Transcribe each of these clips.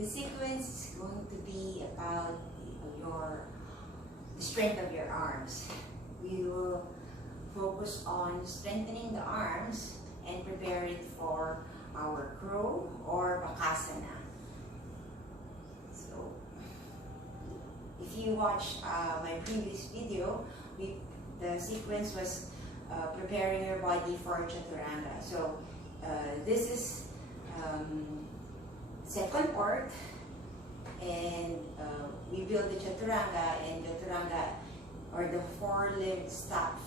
The sequence is going to be about the strength of your arms. We will focus on strengthening the arms and prepare it for our crow or Bakasana. So, if you watched my previous video, the sequence was preparing your body for Chaturanga. So, this is second part, and we build the Chaturanga, and Chaturanga, or the four-limbed staff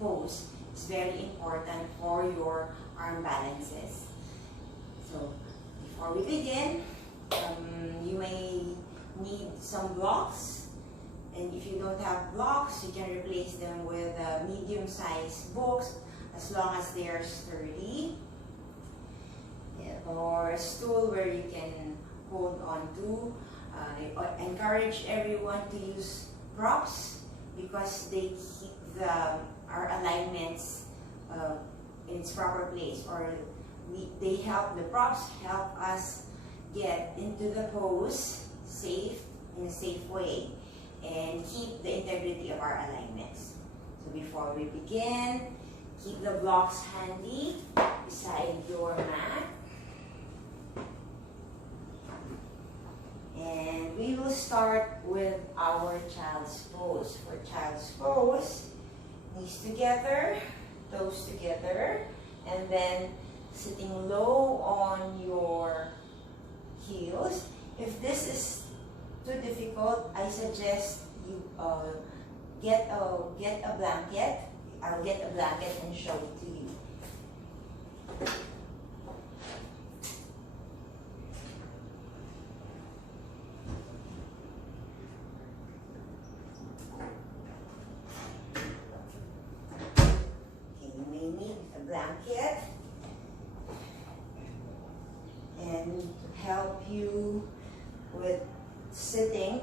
pose, is very important for your arm balances. So before we begin, you may need some blocks, and if you don't have blocks, you can replace them with medium-sized books as long as they are sturdy, or a stool where you can hold on to. I encourage everyone to use props because they keep our alignments in its proper place, or the props help us get into the pose in a safe way and keep the integrity of our alignments. So before we begin, keep the blocks handy beside your mat. And we will start with our child's pose. For child's pose, knees together, toes together, and then sitting low on your heels. If this is too difficult, I suggest you get a blanket. I'll get a blanket and show it to you. Blanket, and to help you with sitting,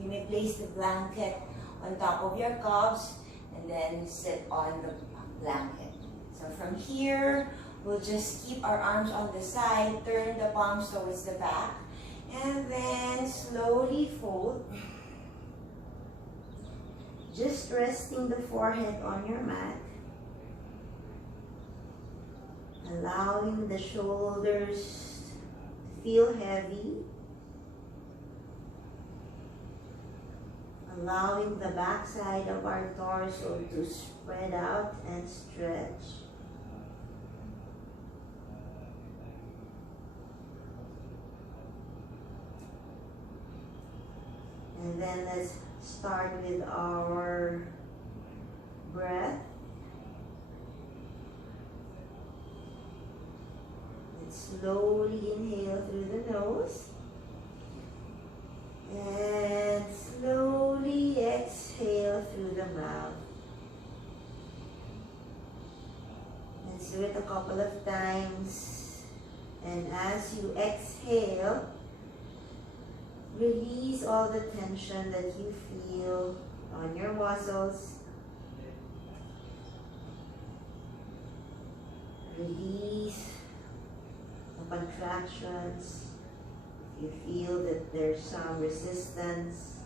you may place the blanket on top of your calves and then sit on the blanket. So from here, we'll just keep our arms on the side, turn the palms towards the back, and then slowly fold, just resting the forehead on your mat. Allowing the shoulders to feel heavy. Allowing the back side of our torso to spread out and stretch. And then let's start with our breath. Slowly inhale through the nose and slowly exhale through the mouth. Let's do it a couple of times. And as you exhale, release all the tension that you feel on your muscles. Release contractions. If you feel that there's some resistance,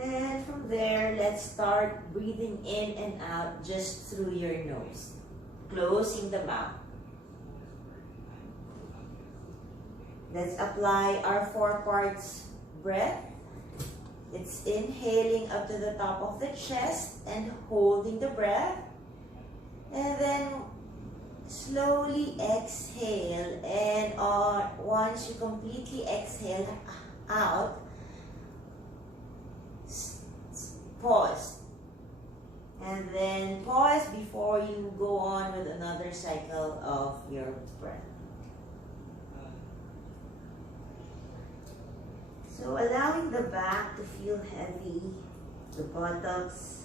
and from there, let's start breathing in and out just through your nose, closing the mouth. Let's apply our 4 parts breath. It's inhaling up to the top of the chest and holding the breath. And then slowly exhale. And once you completely exhale out, pause. And then pause before you go on with another cycle of your breath. So allowing the back to feel heavy, the buttocks,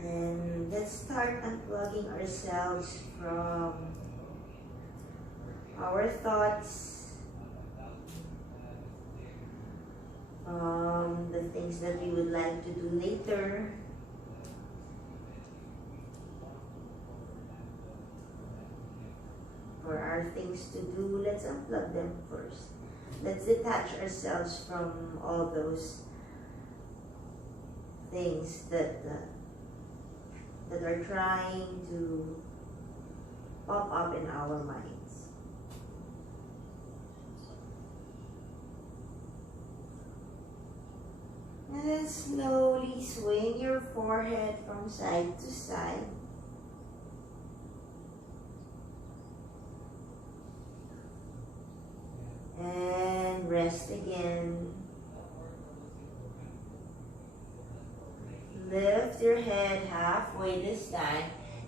and let's start unplugging ourselves from our thoughts, the things that we would like to do later. For our things to do, let's unplug them first. Let's detach ourselves from all those things that are trying to pop up in our minds. And then slowly swing your forehead from side to side. And rest again. Lift your head halfway this time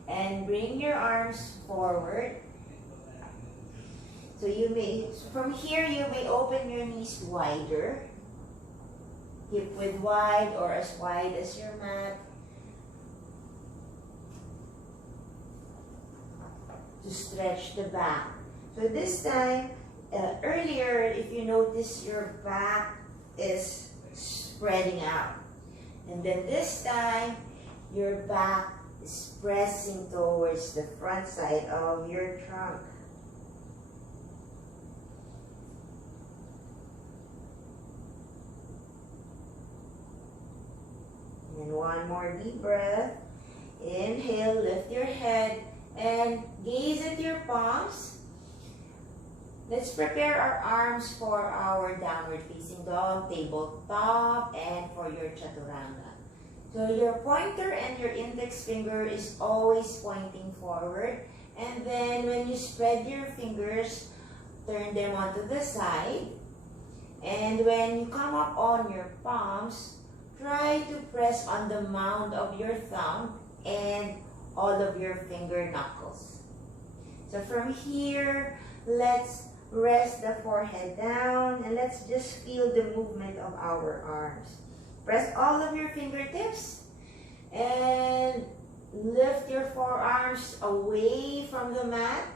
and bring your arms forward. So from here you may open your knees wider. Hip width wide or as wide as your mat. To stretch the back. So this time, earlier, if you notice, your back is spreading out. And then this time, your back is pressing towards the front side of your trunk. And one more deep breath. Inhale, lift your head and gaze at your palms. Let's prepare our arms for our downward facing dog, tabletop, and for your chaturanga. So your pointer and your index finger is always pointing forward. And then when you spread your fingers, turn them onto the side. And when you come up on your palms, try to press on the mound of your thumb and all of your finger knuckles. So from here, let's rest the forehead down and let's just feel the movement of our arms. Press all of your fingertips and lift your forearms away from the mat.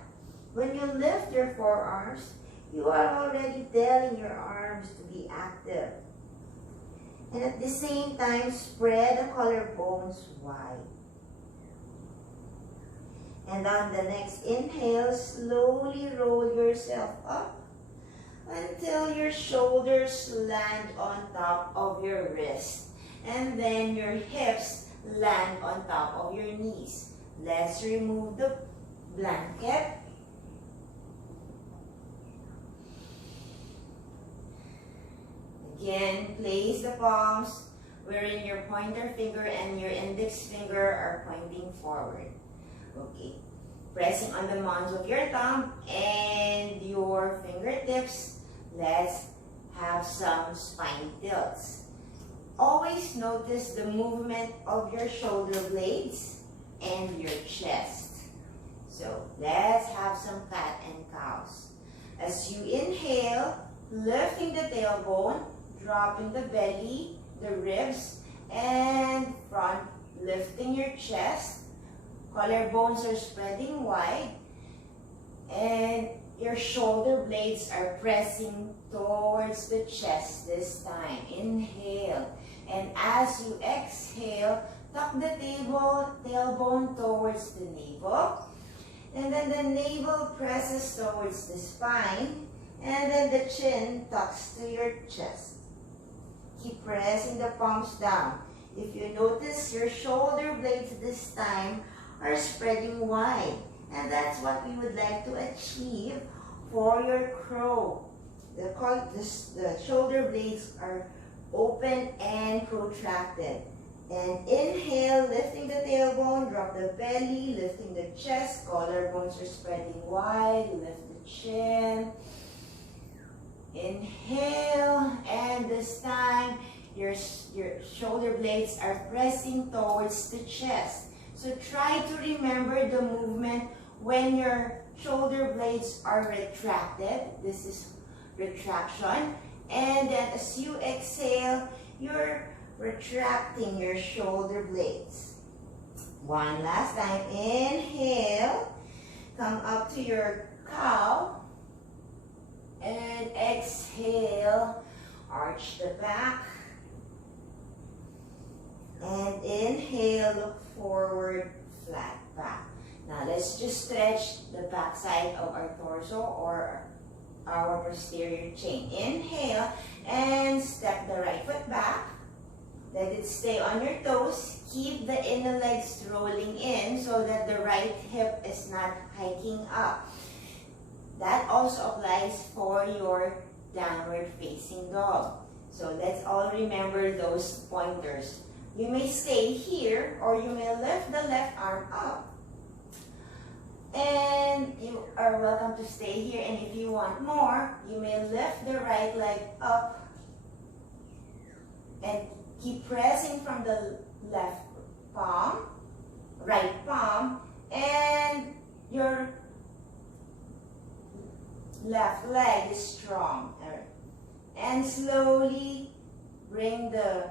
When you lift your forearms, you are already telling your arms to be active. And at the same time, spread the collarbones wide. And on the next inhale, slowly roll yourself up until your shoulders land on top of your wrist. And then your hips land on top of your knees. Let's remove the blanket. Again, place the palms wherein your pointer finger and your index finger are pointing forward. Okay. Pressing on the mounds of your thumb and your fingertips. Let's have some spine tilts. Always notice the movement of your shoulder blades and your chest. So let's have some cat and cows. As you inhale, lifting the tailbone, dropping the belly, the ribs, and front, lifting your chest. Collarbones are spreading wide, and your shoulder blades are pressing towards the chest this time. Inhale. And as you exhale, tuck the tailbone towards the navel. And then the navel presses towards the spine. And then the chin tucks to your chest. Keep pressing the palms down. If you notice, your shoulder blades this time are spreading wide. And that's what we would like to achieve for your crow. The shoulder blades are open and protracted. And inhale, lifting the tailbone, drop the belly, lifting the chest, collarbones are spreading wide, lift the chin. Inhale, and this time your shoulder blades are pressing towards the chest. So try to remember the movement when your shoulder blades are retracted. This is retraction. And then as you exhale, you're retracting your shoulder blades. One last time. Inhale. Come up to your cow. exhale, arch the back. And inhale, look forward, flat back. Now let's just stretch the back side of our torso or our posterior chain. Inhale and step the right foot back. Let it stay on your toes. Keep the inner legs rolling in so that the right hip is not hiking up. That also applies for your downward facing dog. So let's all remember those pointers. You may stay here or you may lift the left arm up. And you are welcome to stay here. And if you want more, you may lift the right leg up and keep pressing from the left palm, right palm, and your left leg is strong. And slowly bring the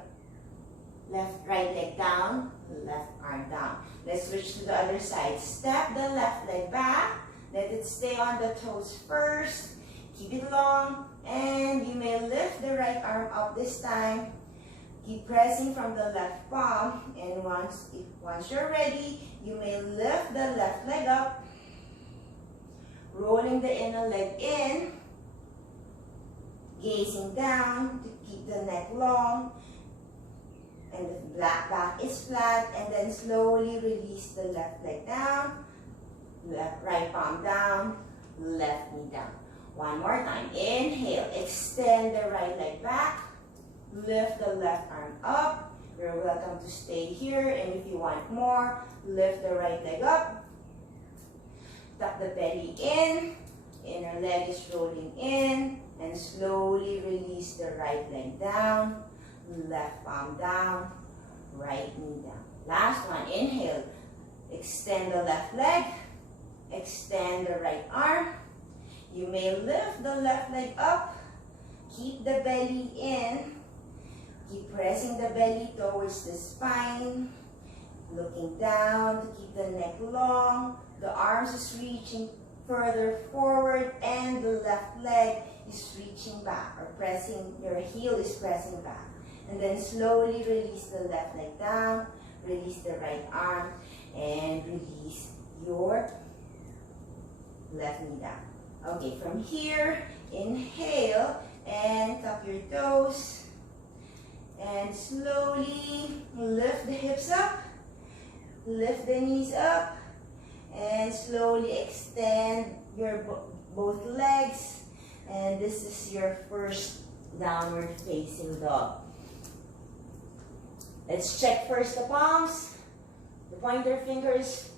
right leg down, left arm down. Let's switch to the other side. Step the left leg back. Let it stay on the toes first. Keep it long. And you may lift the right arm up this time. Keep pressing from the left palm. And once you're ready, you may lift the left leg up. Rolling the inner leg in. Gazing down to keep the neck long. And the back is flat, and then slowly release the left leg down, right palm down, left knee down. One more time. Inhale, extend the right leg back, lift the left arm up. You're welcome to stay here, and if you want more, lift the right leg up, tuck the belly in, inner leg is rolling in, and slowly release the right leg down. Left palm down, right knee down. Last one, inhale. Extend the left leg, extend the right arm. You may lift the left leg up, keep the belly in, keep pressing the belly towards the spine, looking down to keep the neck long. The arms is reaching further forward and the left leg is reaching back or pressing, your heel is pressing back. And then slowly release the left leg down, release the right arm, and release your left knee down. Okay, from here, inhale and tuck your toes. And slowly lift the hips up, lift the knees up, and slowly extend your both legs. And this is your first downward facing dog. Let's check first the palms. The pointer finger is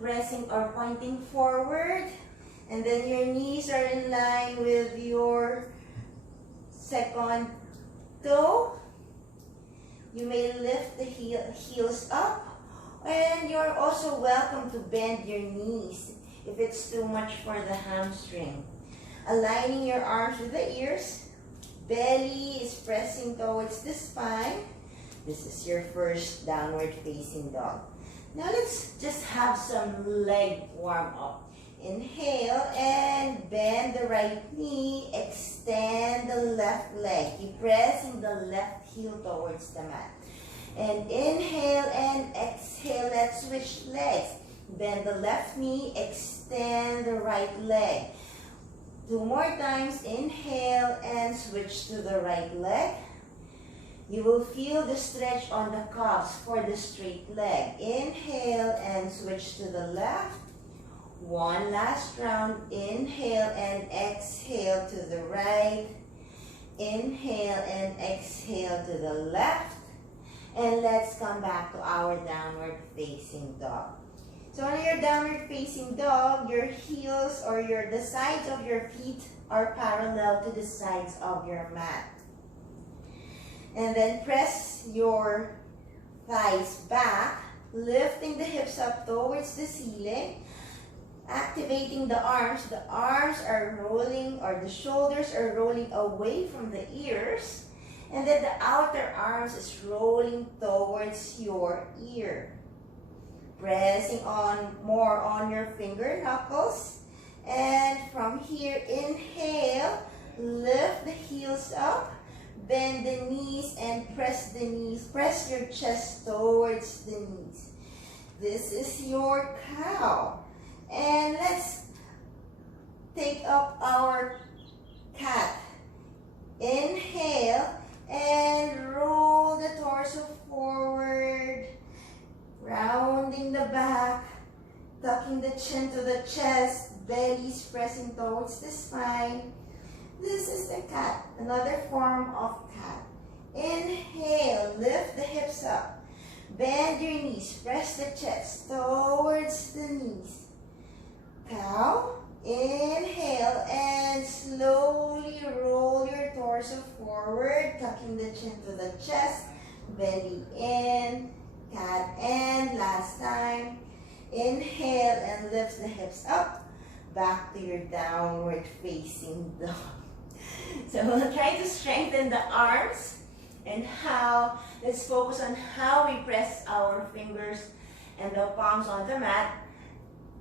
pressing or pointing forward. And then your knees are in line with your second toe. You may lift the heels up. And you're also welcome to bend your knees if it's too much for the hamstring. Aligning your arms with the ears. Belly is pressing towards the spine. This is your first downward facing dog. Now let's just have some leg warm up. Inhale and bend the right knee. Extend the left leg. Keep pressing the left heel towards the mat. And inhale and exhale. Let's switch legs. Bend the left knee. Extend the right leg. 2 more times. Inhale and switch to the right leg. You will feel the stretch on the calves for the straight leg. Inhale and switch to the left. One last round. Inhale and exhale to the right. Inhale and exhale to the left. And let's come back to our downward facing dog. So on your downward facing dog, your heels or the sides of your feet are parallel to the sides of your mat. And then press your thighs back, lifting the hips up towards the ceiling, activating the arms. The arms are rolling, or the shoulders are rolling away from the ears. And then the outer arms is rolling towards your ear. Pressing more on your finger knuckles. And from here, inhale, lift the heels up, bend the knees, and press the knees. Press your chest towards the knees. This is your cow. And let's take up our cat. Inhale and roll the torso forward, rounding the back, tucking the chin to the chest, belly's pressing towards the spine. This is the cat, another form of cat. Inhale, lift the hips up, bend your knees, press the chest towards the knees. Cow. Inhale and slowly roll your torso forward, tucking the chin to the chest, belly in, cat, and last time. Inhale and lift the hips up, back to your downward facing dog. So we'll try to strengthen the arms and how, let's focus on how we press our fingers and the palms on the mat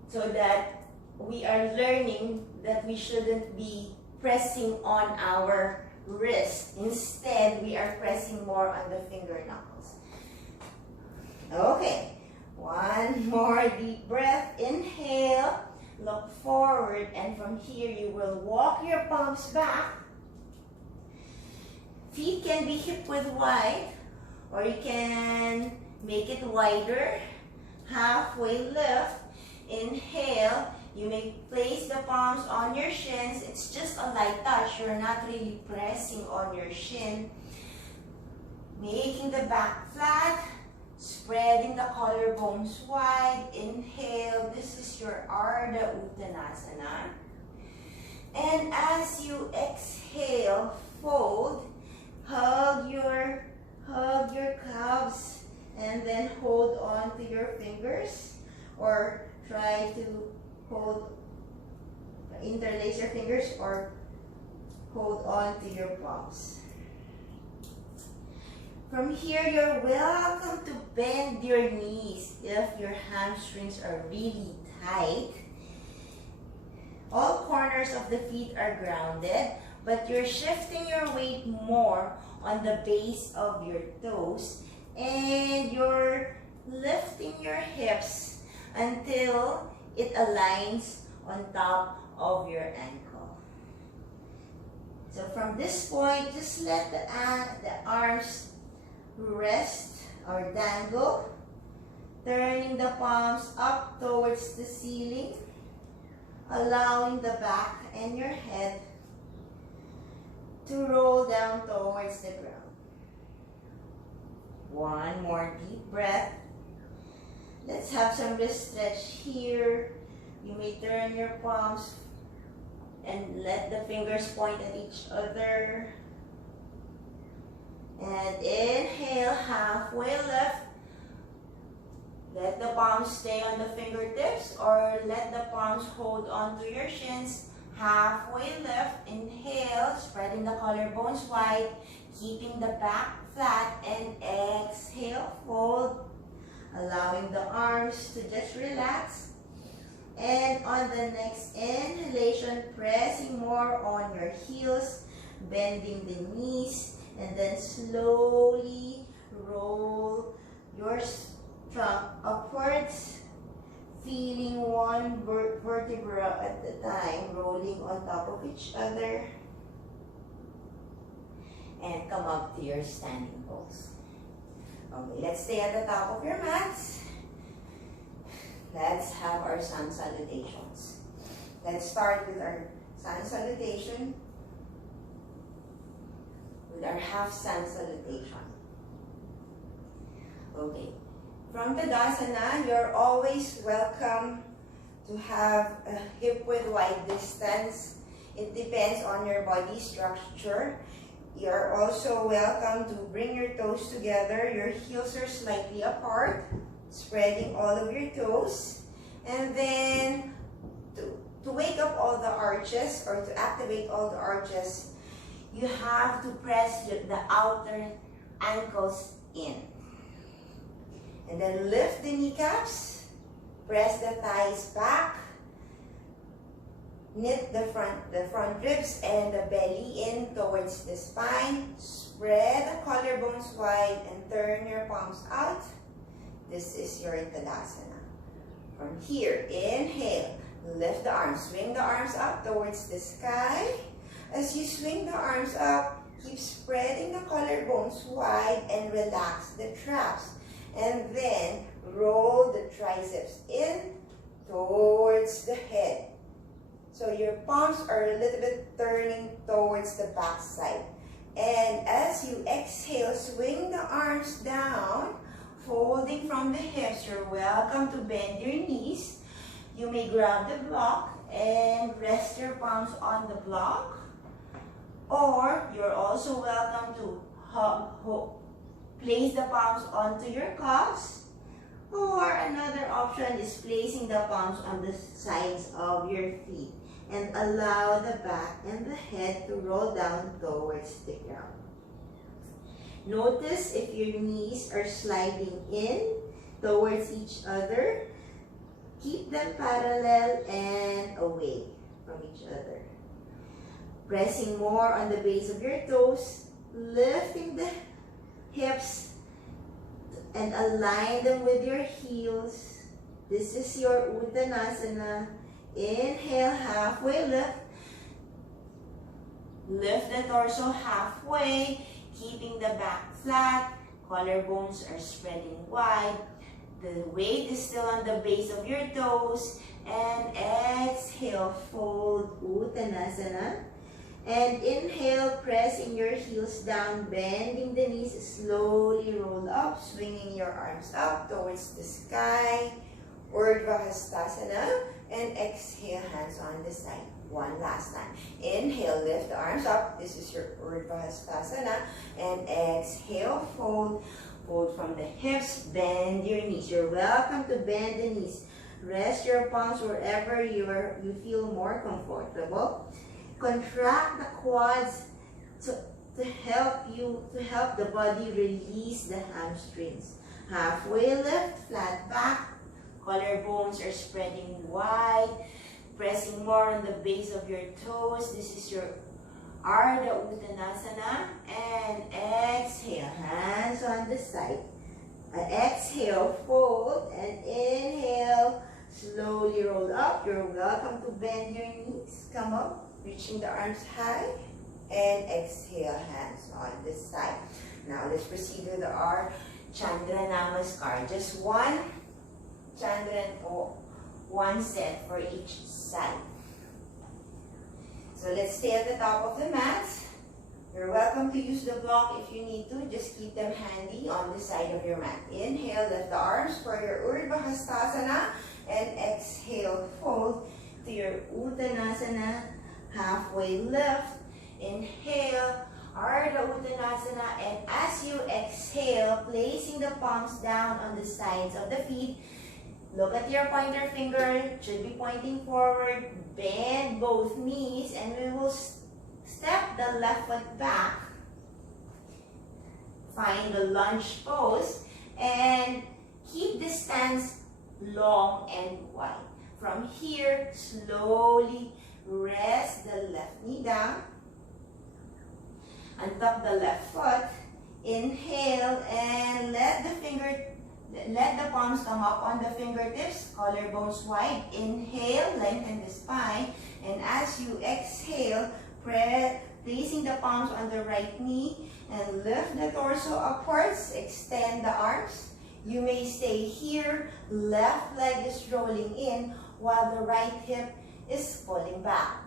so that we are learning that we shouldn't be pressing on our wrist. Instead, we are pressing more on the finger knuckles. Okay, one more deep breath. Inhale, look forward, and from here you will walk your palms back. Feet can be hip width wide, or you can make it wider. Halfway lift. Inhale. You may place the palms on your shins. It's just a light touch. You're not really pressing on your shin. Making the back flat. Spreading the collarbones wide. Inhale. This is your Ardha Uttanasana. And as you exhale, fold. Hug your calves. And then hold on to your fingers. Or try to interlace your fingers or hold on to your palms. From here, you're welcome to bend your knees if your hamstrings are really tight. All corners of the feet are grounded, but you're shifting your weight more on the base of your toes, and you're lifting your hips until it aligns on top of your ankle. So from this point, just let the arms rest or dangle, turning the palms up towards the ceiling, allowing the back and your head to roll down towards the ground. One more deep breath. Let's have some wrist stretch here. You may turn your palms and let the fingers point at each other. And inhale, halfway lift. Let the palms stay on the fingertips or let the palms hold on to your shins. Halfway lift. Inhale, spreading the collarbones wide, keeping the back flat, and exhale, fold. Allowing the arms to just relax. And on the next inhalation, pressing more on your heels, bending the knees, and then slowly roll your trunk upwards, feeling one vertebra at a time, rolling on top of each other. And come up to your standing pose. Okay, let's stay at the top of your mats. Let's have our sun salutations. Let's start with our sun salutation, with our half sun salutation. Okay, from Tadasana, you're always welcome to have a hip width wide distance. It depends on your body structure. You're also welcome to bring your toes together. Your heels are slightly apart, spreading all of your toes. And then to wake up all the arches or to activate all the arches, you have to press the outer ankles in. And then lift the kneecaps, press the thighs back, knit the front ribs hips and the belly in towards the spine. Spread the collarbones wide and turn your palms out. This is your Tadasana. From here, inhale, lift the arms, swing the arms up towards the sky. As you swing the arms up, keep spreading the collarbones wide and relax the traps. And then roll the triceps in towards the head. So your palms are a little bit turning towards the back side. And as you exhale, swing the arms down, folding from the hips. You're welcome to bend your knees. You may grab the block and rest your palms on the block. Or you're also welcome to place the palms onto your calves. Or another option is placing the palms on the sides of your feet and allow the back and the head to roll down towards the ground. Notice if your knees are sliding in towards each other. Keep them parallel and away from each other. Pressing more on the base of your toes, lifting the hips and align them with your heels. This is your Uttanasana. Inhale, halfway lift. Lift the torso halfway, keeping the back flat. Collarbones are spreading wide. The weight is still on the base of your toes. And exhale, fold Uttanasana. And inhale, pressing your heels down, bending the knees, slowly roll up, swinging your arms up towards the sky. Urdhva Hastasana. And exhale, hands on the side. One last time. Inhale, lift the arms up. This is your Urdhva Hastasana. And exhale, fold. Fold from the hips, bend your knees. You're welcome to bend the knees. Rest your palms wherever you feel more comfortable. Contract the quads to help the body release the hamstrings. Halfway lift, flat back. Collarbones are spreading wide. Pressing more on the base of your toes. This is your Ardha Uttanasana. And exhale, hands on the side. Exhale, fold, and inhale, slowly roll up. You're welcome to bend your knees. Come up, reaching the arms high. And exhale, hands on the side. Now let's proceed with our Chandra Namaskar. Just one Chandra, one set for each side. So let's stay at the top of the mat. You're welcome to use the block if you need to. Just keep them handy on the side of your mat. Inhale, lift the arms for your Urdhva Hastasana. And exhale, fold to your Uttanasana. Halfway lift. Inhale, Ardha Uttanasana. And as you exhale, placing the palms down on the sides of the feet. Look at your pointer finger. It should be pointing forward. Bend both knees. And we will step the left foot back. Find the lunge pose. And keep the stance long and wide. From here, slowly rest the left knee down. Untuck the left foot. Inhale and let the palms come up on the fingertips. Collarbones wide. Inhale, lengthen the spine. And as you exhale, placing the palms on the right knee and lift the torso upwards. Extend the arms. You may stay here. Left leg is rolling in while the right hip is pulling back.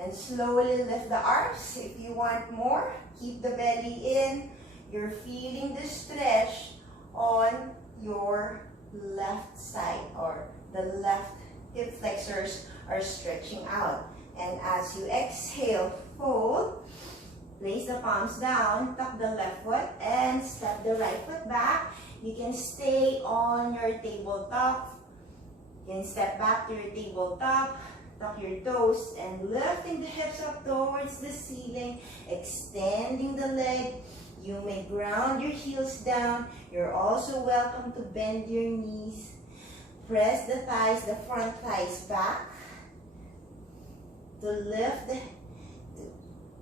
And slowly lift the arms. If you want more, keep the belly in. You're feeling the stretch on your left side, or the left hip flexors are stretching out. And as you exhale, fold. Place the palms down, tuck the left foot, and step the right foot back. You can stay on your tabletop. You can step back to your tabletop, tuck your toes, and lifting the hips up towards the ceiling, extending the leg. You may ground your heels down. You're also welcome to bend your knees. Press the thighs, the front thighs back. To lift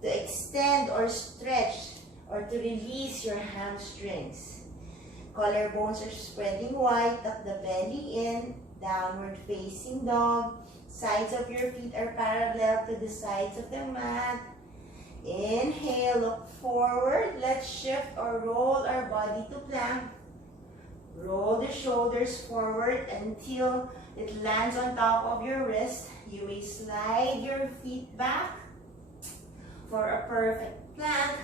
to extend or stretch or to release your hamstrings. Collarbones are spreading wide. Tuck the belly in. Downward facing dog. Sides of your feet are parallel to the sides of the mat. Inhale, look forward. Let's shift or roll our body to plank. Roll the shoulders forward until it lands on top of your wrist. You may slide your feet back for a perfect plank.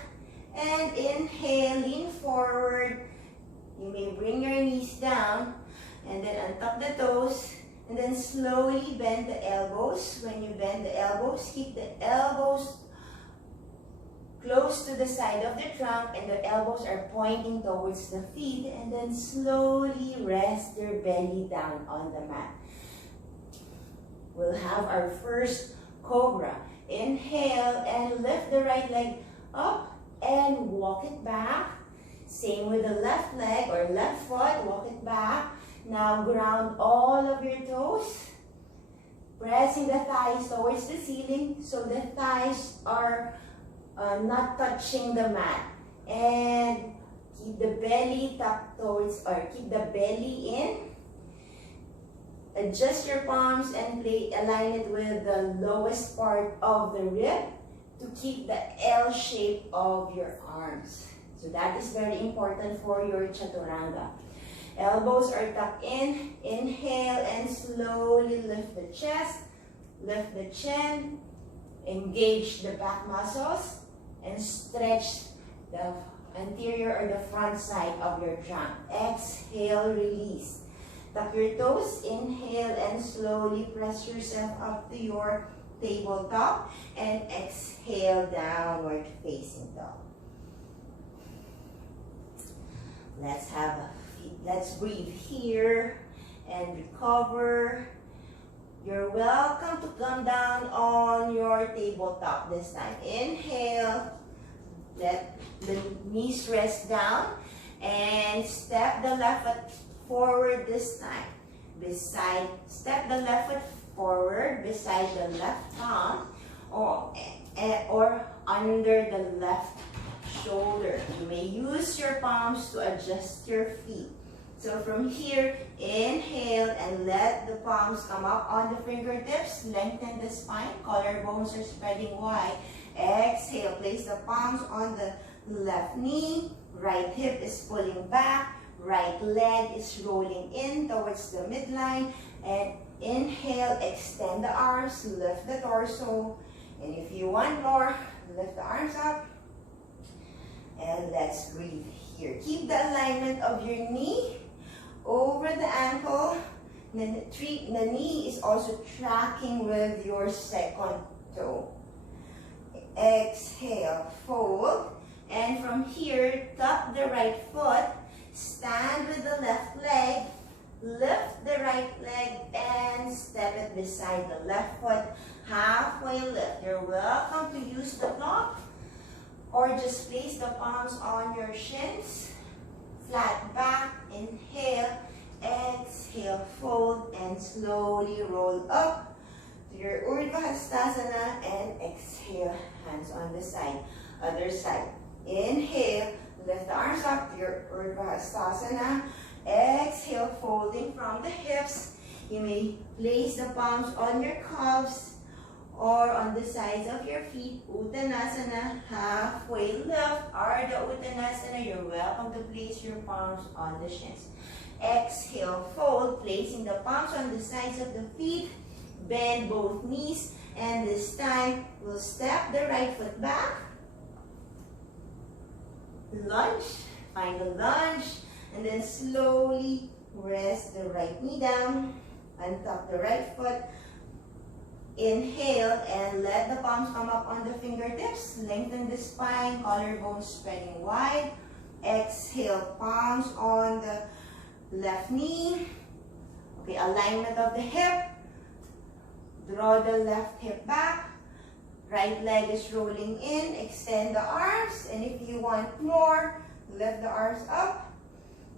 And inhale, lean forward. You may bring your knees down and then untap the toes. And then slowly bend the elbows. When you bend the elbows, keep the elbows close to the side of the trunk and the elbows are pointing towards the feet. And then slowly rest your belly down on the mat. We'll have our first cobra. Inhale and lift the right leg up and walk it back. Same with the left leg or left foot, walk it back. Now ground all of your toes, pressing the thighs towards the ceiling so the thighs are not touching the mat. And keep the belly tucked towards, or keep the belly in. Adjust your palms and align it with the lowest part of the rib to keep the L shape of your arms. So that is very important for your chaturanga. Elbows are tucked in. Inhale and slowly lift the chest, lift the chin, engage the back muscles, and stretch the anterior or the front side of your trunk. Exhale, release. Tuck your toes. Inhale and slowly press yourself up to your tabletop. And exhale, downward facing dog. Let's breathe here and recover. You're welcome to come down on your tabletop this time. Inhale, let the knees rest down and step the left foot forward this time. Step the left foot forward beside the left palm or under the left shoulder. You may use your palms to adjust your feet. So from here, inhale and let the palms come up on the fingertips. Lengthen the spine. Collarbones are spreading wide. Exhale. Place the palms on the left knee. Right hip is pulling back. Right leg is rolling in towards the midline. And inhale, extend the arms. Lift the torso. And if you want more, lift the arms up. And let's breathe here. Keep the alignment of your knee over the ankle. Then the knee is also tracking with your second toe. Exhale, fold. And from here, tuck the right foot. Stand with the left leg. Lift the right leg and step it beside the left foot. Halfway lift. You're welcome to use the block or just place the palms on your shins. Flat back. Inhale. Exhale. Fold and slowly roll up to your Urdhva Hastasana and exhale. Hands on the side. Other side. Inhale. Lift the arms up to your Urdhva Hastasana. Exhale, folding from the hips. You may place the palms on your calves or on the sides of your feet. Uttanasana, halfway lift. Ardha Uttanasana, you're welcome to place your palms on the shins. Exhale, fold, placing the palms on the sides of the feet. Bend both knees, and this time we'll step the right foot back. Lunge, find a lunge. And then slowly rest the right knee down. Untap the right foot. Inhale and let the palms come up on the fingertips. Lengthen the spine, collarbones spreading wide. Exhale, palms on the left knee. Okay, alignment of the hip. Draw the left hip back. Right leg is rolling in. Extend the arms. And if you want more, lift the arms up.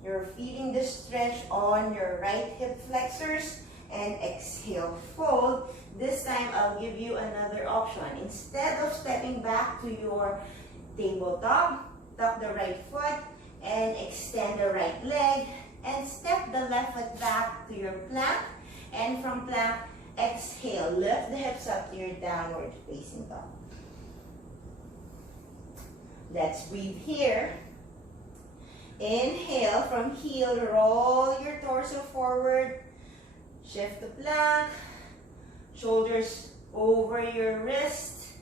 You're feeling the stretch on your right hip flexors and exhale, fold. This time, I'll give you another option. Instead of stepping back to your tabletop, tuck the right foot and extend the right leg and step the left foot back to your plank. And from plank, exhale, lift the hips up to your downward facing dog. Let's breathe here. Inhale, from heel, roll your torso forward. Shift to plank. Shoulders over your wrist.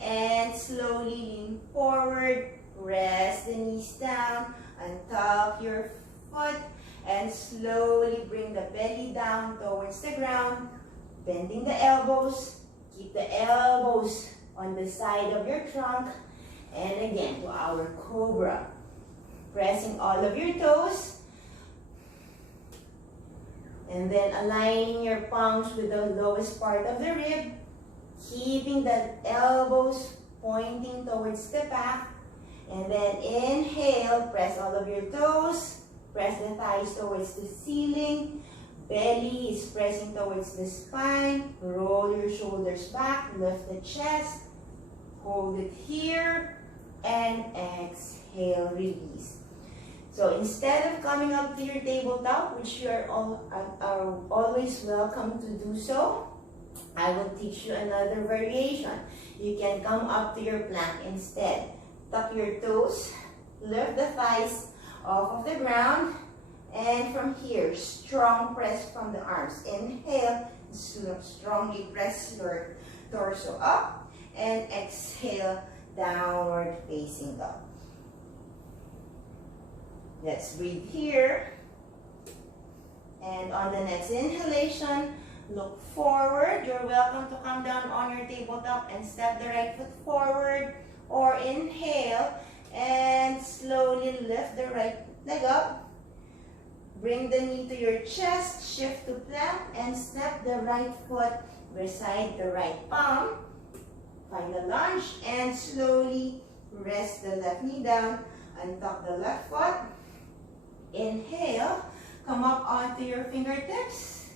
And slowly lean forward. Rest the knees down. Untuck your foot. And slowly bring the belly down towards the ground. Bending the elbows. Keep the elbows on the side of your trunk. And again, to our cobra. Pressing all of your toes. And then aligning your palms with the lowest part of the rib. Keeping the elbows pointing towards the back. And then inhale, press all of your toes. Press the thighs towards the ceiling. Belly is pressing towards the spine. Roll your shoulders back. Lift the chest. Hold it here. And exhale, release. So instead of coming up to your tabletop, which you are always welcome to do so, I will teach you another variation. You can come up to your plank instead. Tuck your toes, lift the thighs off of the ground, and from here, strong press from the arms. Inhale, strongly press your torso up, and exhale, downward facing dog. Let's breathe here. And on the next inhalation, look forward. You're welcome to come down on your tabletop and step the right foot forward. Or inhale and slowly lift the right leg up. Bring the knee to your chest, shift to plank, and step the right foot beside the right palm. Find a lunge and slowly rest the left knee down. Untuck the left foot. Inhale, come up onto your fingertips.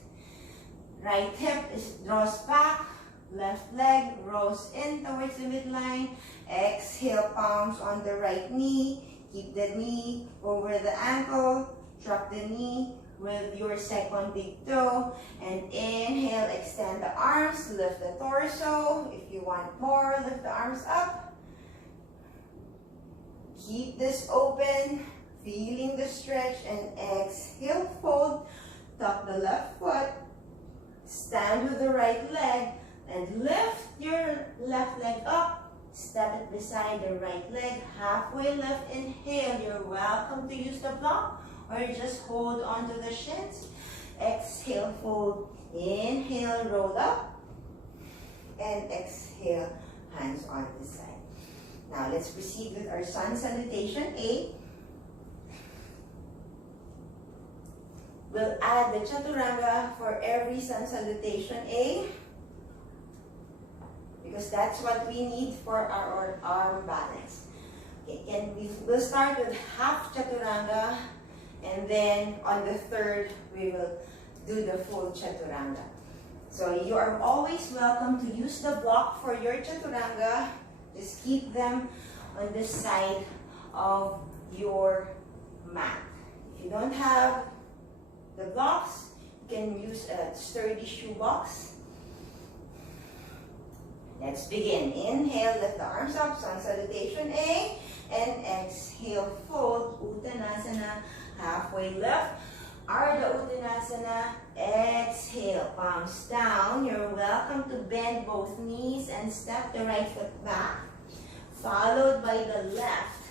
Right hip draws back. Left leg rolls in towards the midline. Exhale, palms on the right knee. Keep the knee over the ankle. Truck the knee with your second big toe. And inhale, extend the arms. Lift the torso. If you want more, lift the arms up. Keep this open. Feeling the stretch. And exhale, fold. Tuck the left foot. Stand with the right leg. And lift your left leg up. Step it beside the right leg. Halfway lift. Inhale. You're welcome to use the block or just hold onto the shins. Exhale, fold. Inhale, roll up. And exhale, hands on the side. Now let's proceed with our sun salutation A. We'll add the chaturanga for every sun salutation A, because that's what we need for our arm balance. Okay, we'll start with half chaturanga, and then on the third, we will do the full chaturanga. So you are always welcome to use the block for your chaturanga. Just keep them on the side of your mat. If you don't have the blocks, you can use a sturdy shoe box. Let's begin. Inhale, lift the arms up, sun salutation A, and exhale, fold, Uttanasana, halfway lift, Ardha Uttanasana, exhale, palms down. You're welcome to bend both knees and step the right foot back, followed by the left,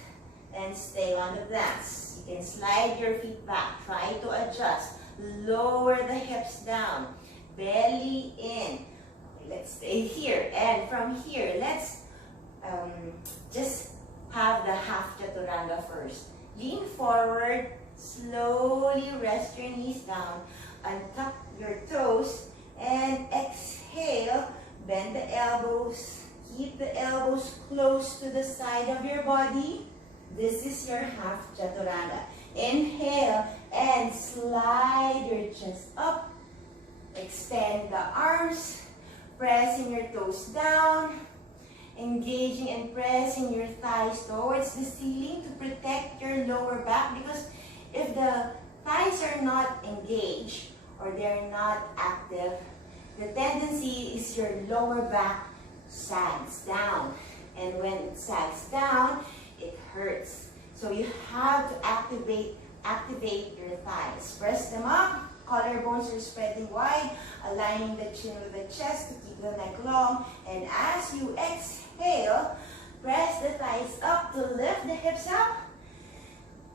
and stay on the planks. You can slide your feet back, try to adjust, lower the hips down, belly in. Let's stay here, and from here, let's just have the half chaturanga first. Lean forward, slowly rest your knees down, untuck your toes, and exhale, bend the elbows, keep the elbows close to the side of your body. This is your half chaturanga. Inhale, and slide your chest up. Extend the arms, pressing your toes down, engaging and pressing your thighs towards the ceiling to protect your lower back, because if the thighs are not engaged or they're not active, the tendency is your lower back sags down. And when it sags down, it hurts. So you have to activate your thighs. Press them up. Collarbones are spreading wide, aligning the chin with the chest to keep the neck long. And as you exhale, press the thighs up to lift the hips up.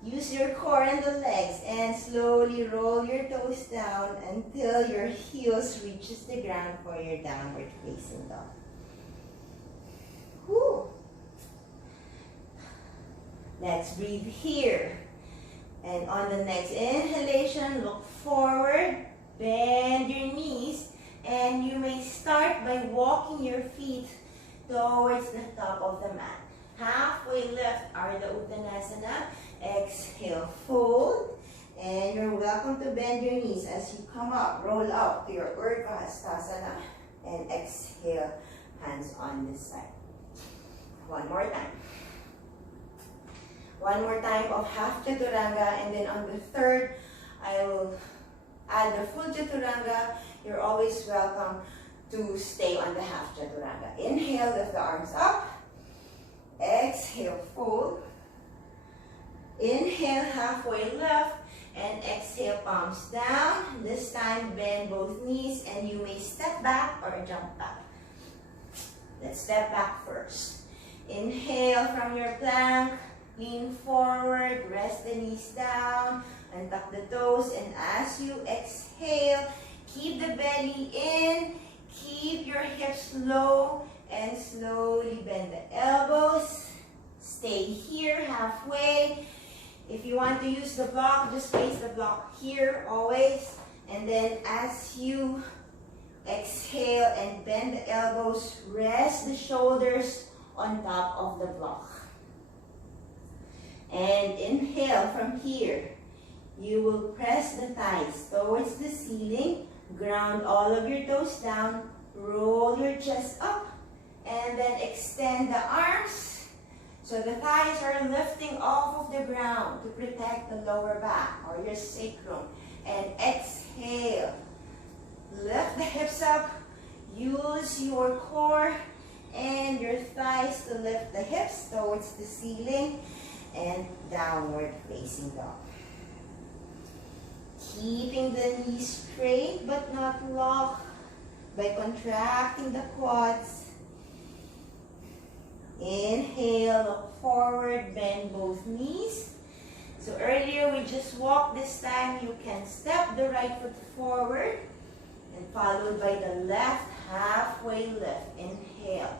Use your core and the legs and slowly roll your toes down until your heels reaches the ground for your downward facing dog. Whew. Let's breathe here. And on the next inhalation, look forward, bend your knees, and you may start by walking your feet towards the top of the mat. Halfway lift, Ardha Uttanasana. Exhale, fold, and you're welcome to bend your knees as you come up, roll up to your Urdhva Hastasana, and exhale, hands on this side. One more time. One more time of half Chaturanga, and then on the third, I will add the full Chaturanga. You're always welcome to stay on the half Chaturanga. Inhale, lift the arms up. Exhale, fold. Inhale, halfway lift, and exhale, palms down. This time, bend both knees, and you may step back or jump back. Let's step back first. Inhale from your plank. Lean forward, rest the knees down, and tuck the toes. And as you exhale, keep the belly in, keep your hips low, and slowly bend the elbows. Stay here halfway. If you want to use the block, just place the block here always. And then as you exhale and bend the elbows, rest the shoulders on top of the block. And inhale from here. You will press the thighs towards the ceiling, ground all of your toes down, roll your chest up, and then extend the arms so the thighs are lifting off of the ground to protect the lower back or your sacrum. And exhale. Lift the hips up. Use your core and your thighs to lift the hips towards the ceiling. And downward facing dog. Keeping the knees straight but not locked by contracting the quads. Inhale, look forward, bend both knees. So earlier we just walked. This time you can step the right foot forward and followed by the left halfway lift. Inhale.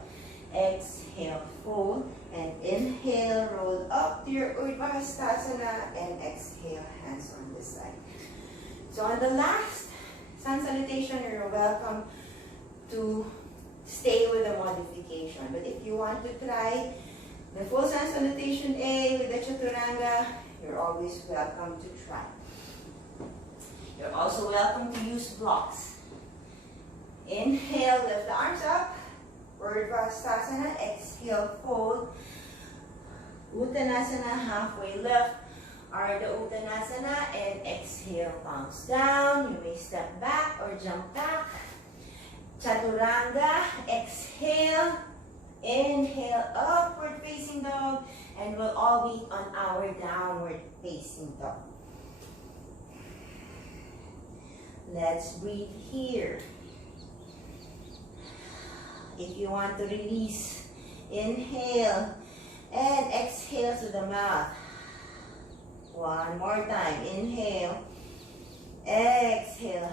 Exhale, fold, and inhale, roll up to your Urdhva Hastasana, and exhale, hands on this side. So on the last sun salutation, you're welcome to stay with the modification. But if you want to try the full sun salutation A with the Chaturanga, you're always welcome to try. You're also welcome to use blocks. Inhale, lift the arms up. Urdhva Hastasana, exhale, fold. Uttanasana, halfway lift. Ardha Uttanasana, and exhale, palms down. You may step back or jump back. Chaturanga, exhale. Inhale, upward facing dog. And we'll all be on our downward facing dog. Let's breathe here. If you want to release, inhale and exhale to the mouth. One more time. Inhale, exhale,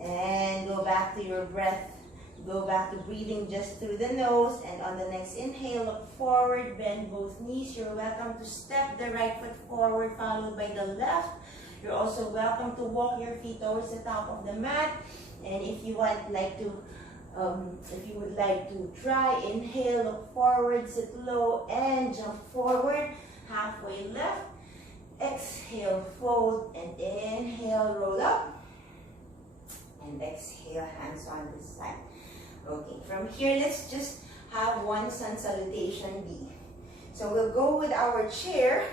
and go back to your breath. Go back to breathing just through the nose. And on the next inhale, look forward, bend both knees. You're welcome to step the right foot forward, followed by the left. You're also welcome to walk your feet towards the top of the mat. And if you would like to try, inhale, look forward, sit low, and jump forward. Halfway lift. Exhale, fold, and inhale, roll up. And exhale, hands on this side. Okay, from here, let's just have one sun salutation B. So we'll go with our chair.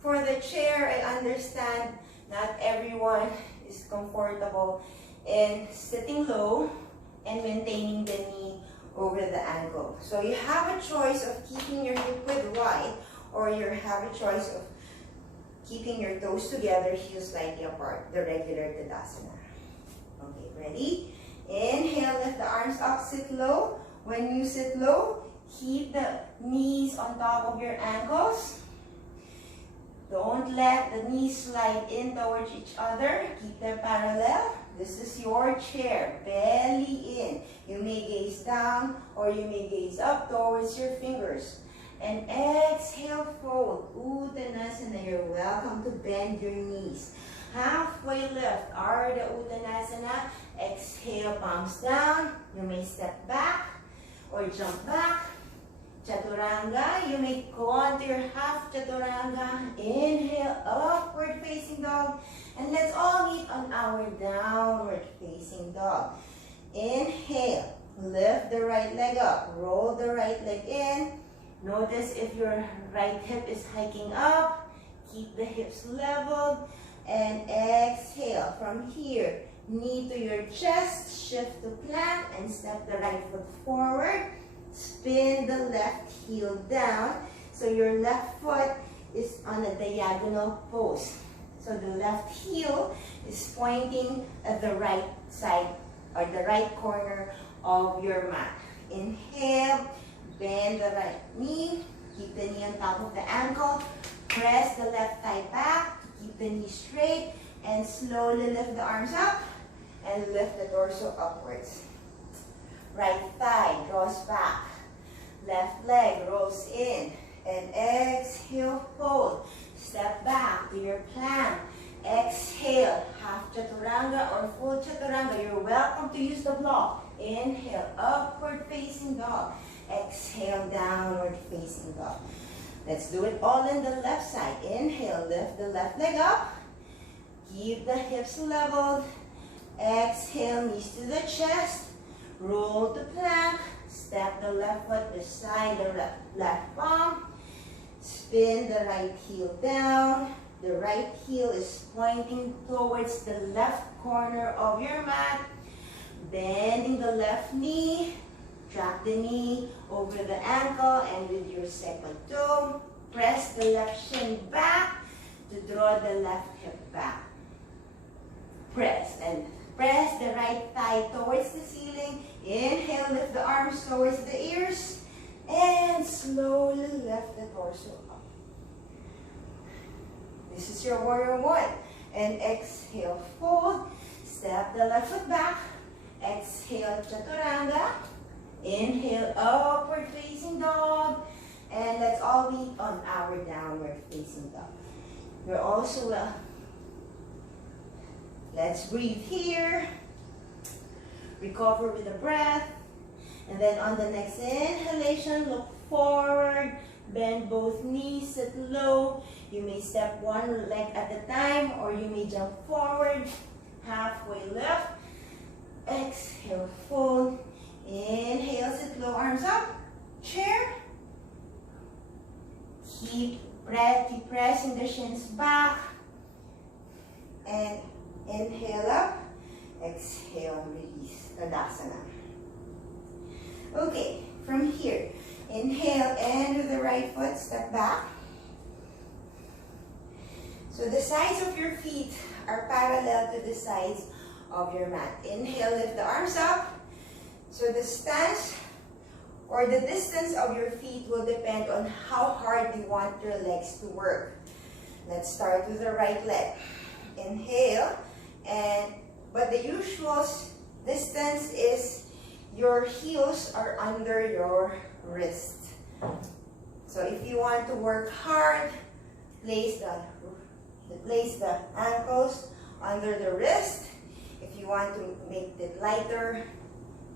For the chair, I understand not everyone is comfortable in sitting low and maintaining the knee over the ankle. So you have a choice of keeping your hip width wide, or you have a choice of keeping your toes together, heels slightly apart, the regular Tadasana. Okay, ready? Inhale, lift the arms up, sit low. When you sit low, keep the knees on top of your ankles. Don't let the knees slide in towards each other. Keep them parallel. This is your chair, belly in. You may gaze down or you may gaze up towards your fingers. And exhale, fold. Uttanasana, you're welcome to bend your knees. Halfway lift, Ardha Uttanasana. Exhale, palms down. You may step back or jump back. Chaturanga, you may go on to your half Chaturanga. Inhale, upward facing dog. And let's all meet on our downward facing dog. Inhale, lift the right leg up. Roll the right leg in. Notice if your right hip is hiking up. Keep the hips leveled. And exhale from here. Knee to your chest. Shift to plank and step the right foot forward. Spin the left heel down. So your left foot is on a diagonal pose. So the left heel is pointing at the right side or the right corner of your mat. Inhale, bend the right knee. Keep the knee on top of the ankle. Press the left thigh back to keep the knee straight. And slowly lift the arms up and lift the torso upwards. Right thigh draws back. Left leg rolls in. And exhale, fold. Step back to your plank. Exhale, half Chaturanga or full Chaturanga. You're welcome to use the block. Inhale, upward facing dog. Exhale, downward facing dog. Let's do it all on the left side. Inhale, lift the left leg up. Keep the hips leveled. Exhale, knees to the chest. Roll to plank. Step the left foot beside the left palm. Spin the right heel down. The right heel is pointing towards the left corner of your mat. Bending the left knee. Drop the knee over the ankle, and with your second toe, press the left shin back to draw the left hip back. Press and press the right thigh towards the ceiling. Inhale, lift the arms towards the ears, and slowly lift the torso up. This is your warrior one. And exhale, fold. Step the left foot back. Exhale, Chaturanga. Inhale, upward facing dog. And let's all meet on our downward facing dog. You're also let's breathe here. Recover with a breath. And then on the next inhalation, look forward. Bend both knees, sit low. You may step one leg at a time, or you may jump forward. Halfway lift. Exhale, fold. Inhale, sit low, arms up. Chair. Keep pressing the shins back. And inhale up. Exhale, release. Tadasana. Okay, from here, inhale and with the right foot, step back. So the sides of your feet are parallel to the sides of your mat. Inhale, lift the arms up. So the stance or the distance of your feet will depend on how hard you want your legs to work. Let's start with the right leg. Inhale, but the usual distance is your heels are under your wrist. So if you want to work hard, place the ankles under the wrist. If you want to make it lighter,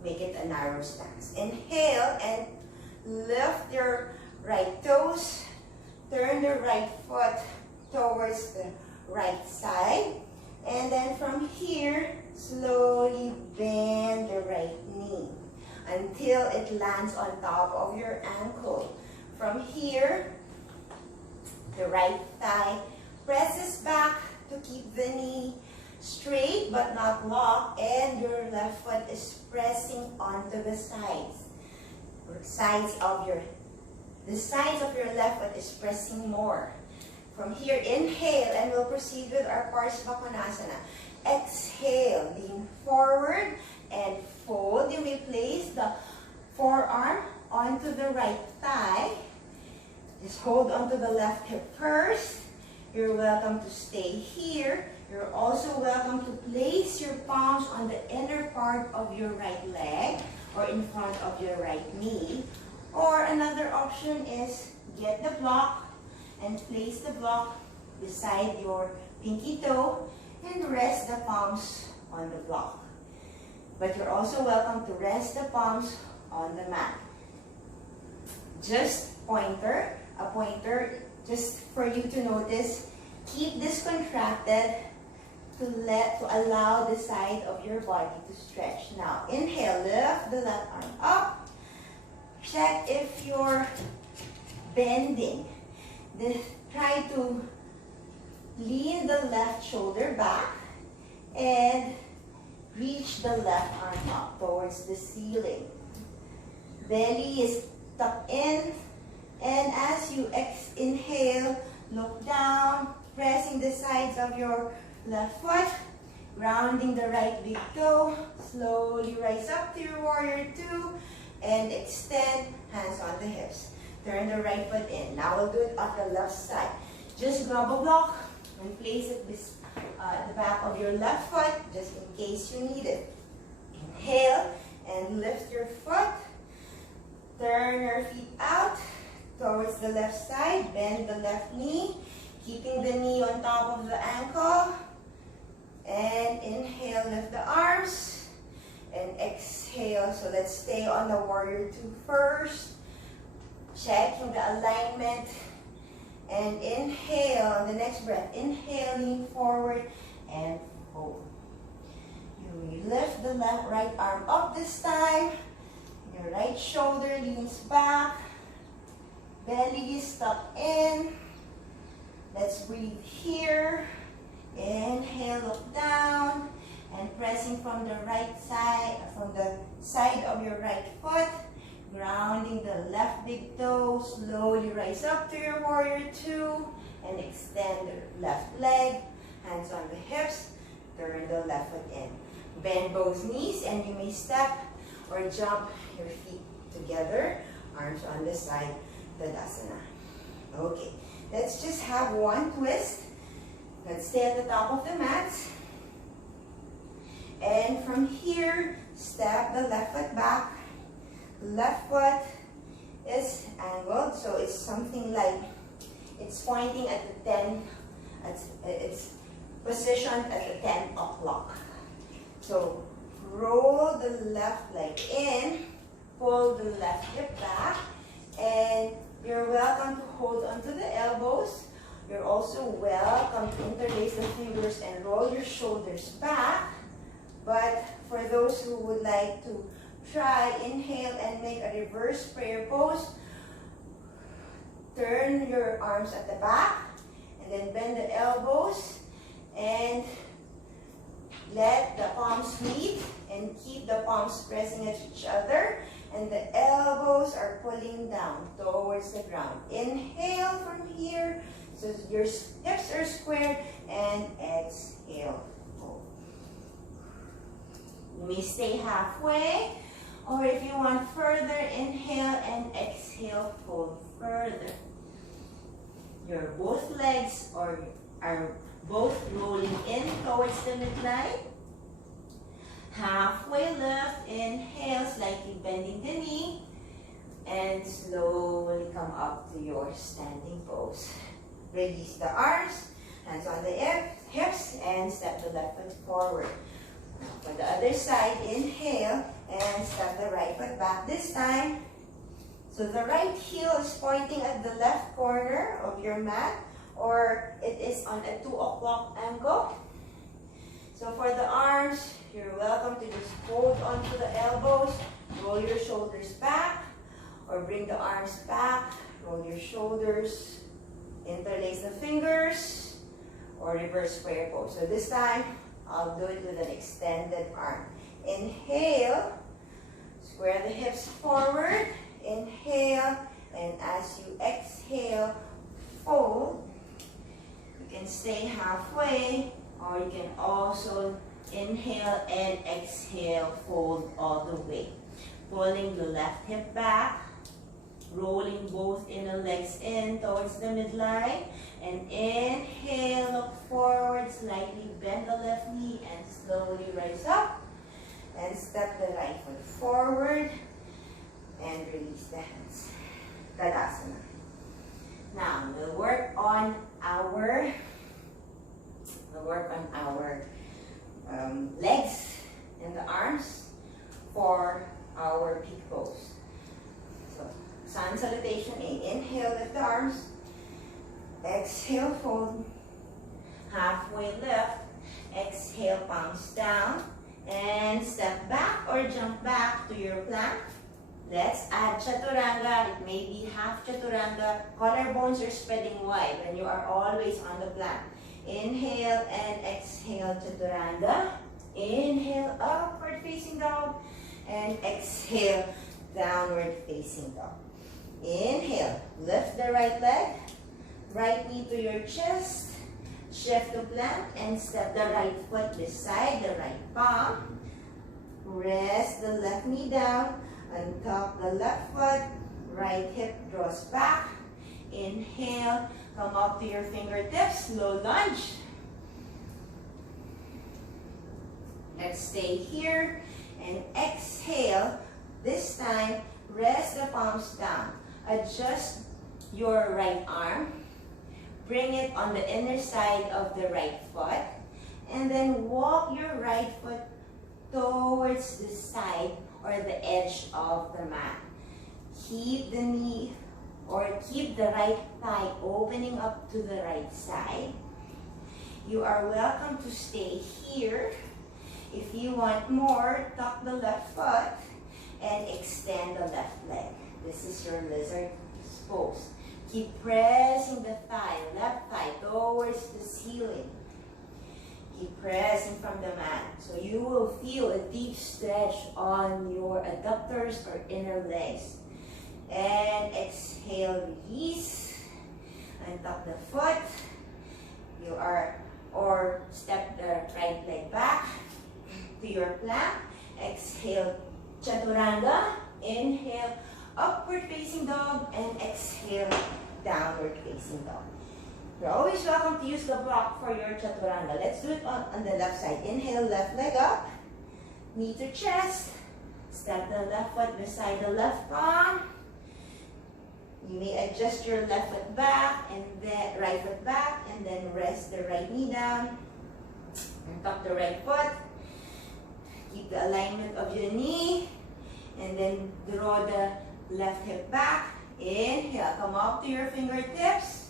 make it a narrow stance. Inhale and lift your right toes. Turn the right foot towards the right side. And then from here, slowly bend the right knee until it lands on top of your ankle. From here, the right thigh presses back to keep the knee straight but not locked, and your left foot is pressing onto the sides. The sides of your left foot is pressing more. From here, inhale, and we'll proceed with our Bakasana. Exhale, lean forward and fold. You may place the forearm onto the right thigh. Just hold onto the left hip first. You're welcome to stay here. You're also welcome to place your palms on the inner part of your right leg or in front of your right knee. Or another option is get the block and place the block beside your pinky toe and rest the palms on the block. But you're also welcome to rest the palms on the mat. Just a pointer, just for you to notice. Keep this contracted to allow the side of your body to stretch. Now, inhale, lift the left arm up. Check if you're bending. Then try to lean the left shoulder back and reach the left arm up towards the ceiling. Belly is tucked in, and as you inhale, look down, pressing the sides of your left foot, grounding the right big toe. Slowly rise up to your warrior two and extend, hands on the hips. Turn the right foot in. Now we'll do it on the left side. Just grab a block and place it at the back of your left foot, just in case you need it. Inhale and lift your foot. Turn your feet out towards the left side. Bend the left knee, keeping the knee on top of the ankle. And inhale, lift the arms. And exhale. So let's stay on the warrior two first. Checking the alignment. And inhale on the next breath. Inhale, lean forward and hold. You lift the right arm up this time. Your right shoulder leans back. Belly is tucked in. Let's breathe here. Inhale, look down. And pressing from the right side, from the side of your right foot. Grounding the left big toe. Slowly rise up to your warrior two. And extend the left leg. Hands on the hips. Turn the left foot in. Bend both knees and you may step or jump your feet together. Arms on the side. Bakasana. Okay. Let's just have one twist. Let's stay at the top of the mat. And from here, step the left foot back. Left foot is angled, so it's something like it's pointing at the 10, it's positioned at the 10 o'clock. So roll the left leg in, pull the left hip back, and you're welcome to hold onto the elbows. You're also welcome to interlace the fingers and roll your shoulders back. But for those who would like to try, inhale and make a reverse prayer pose. Turn your arms at the back and then bend the elbows and let the palms meet and keep the palms pressing at each other and the elbows are pulling down towards the ground. Inhale from here so your hips are squared and exhale. You may stay halfway, or if you want further, inhale and exhale, fold further. Your both legs are both rolling in towards the midline. Halfway lift, inhale, slightly bending the knee, and slowly come up to your standing pose. Release the arms, hands on the hips, and step the left foot forward. For the other side, inhale and step the right foot back this time. So the right heel is pointing at the left corner of your mat, or it is on a 2 o'clock angle. So for the arms, you're welcome to just hold onto the elbows, roll your shoulders back, or bring the arms back, roll your shoulders, interlace the fingers, or reverse square pose. So this time, I'll do it with an extended arm. Inhale, square the hips forward, inhale, and as you exhale, fold. You can stay halfway, or you can also inhale and exhale, fold all the way. Pulling the left hip back, rolling both inner legs in towards the midline, and inhale, look forward, slightly bend the left knee, and slowly rise up, and step the right foot forward, and release the hands. Bakasana. Now, we'll work on our legs and the arms for our peak pose. So, sun salutation A. Inhale, lift the arms. Exhale, fold. Halfway lift. Exhale, palms down. And step back or jump back to your plank. Let's add chaturanga. It may be half chaturanga. Collarbones are spreading wide when you are always on the plank. Inhale and exhale, chaturanga. Inhale, upward facing dog. And exhale, downward facing dog. Inhale, lift the right leg. Right knee to your chest. Shift to plank and step the right foot beside the right palm. Rest the left knee down. Untuck the left foot. Right hip draws back. Inhale, come up to your fingertips, low lunge. Let's stay here and exhale. This time, rest the palms down. Adjust your right arm. Bring it on the inner side of the right foot. And then walk your right foot towards the side or the edge of the mat. Keep the knee or keep the right thigh opening up to the right side. You are welcome to stay here. If you want more, tuck the left foot and extend the left leg. This is your lizard pose. Keep pressing the thigh, left thigh towards the ceiling. Keep pressing from the mat. So you will feel a deep stretch on your adductors or inner legs. And exhale, release. And tuck the foot. Or step the right leg back to your plank. Exhale, chaturanga. Inhale, upward facing dog. And exhale, downward facing dog. You're always welcome to use the block for your chaturanga. Let's do it on the left side. Inhale, left leg up. Knee to chest. Step the left foot beside the left palm. You may adjust your left foot back and then right foot back, and then rest the right knee down. And tuck the right foot. Keep the alignment of your knee. And then draw the left hip back. Inhale, come up to your fingertips.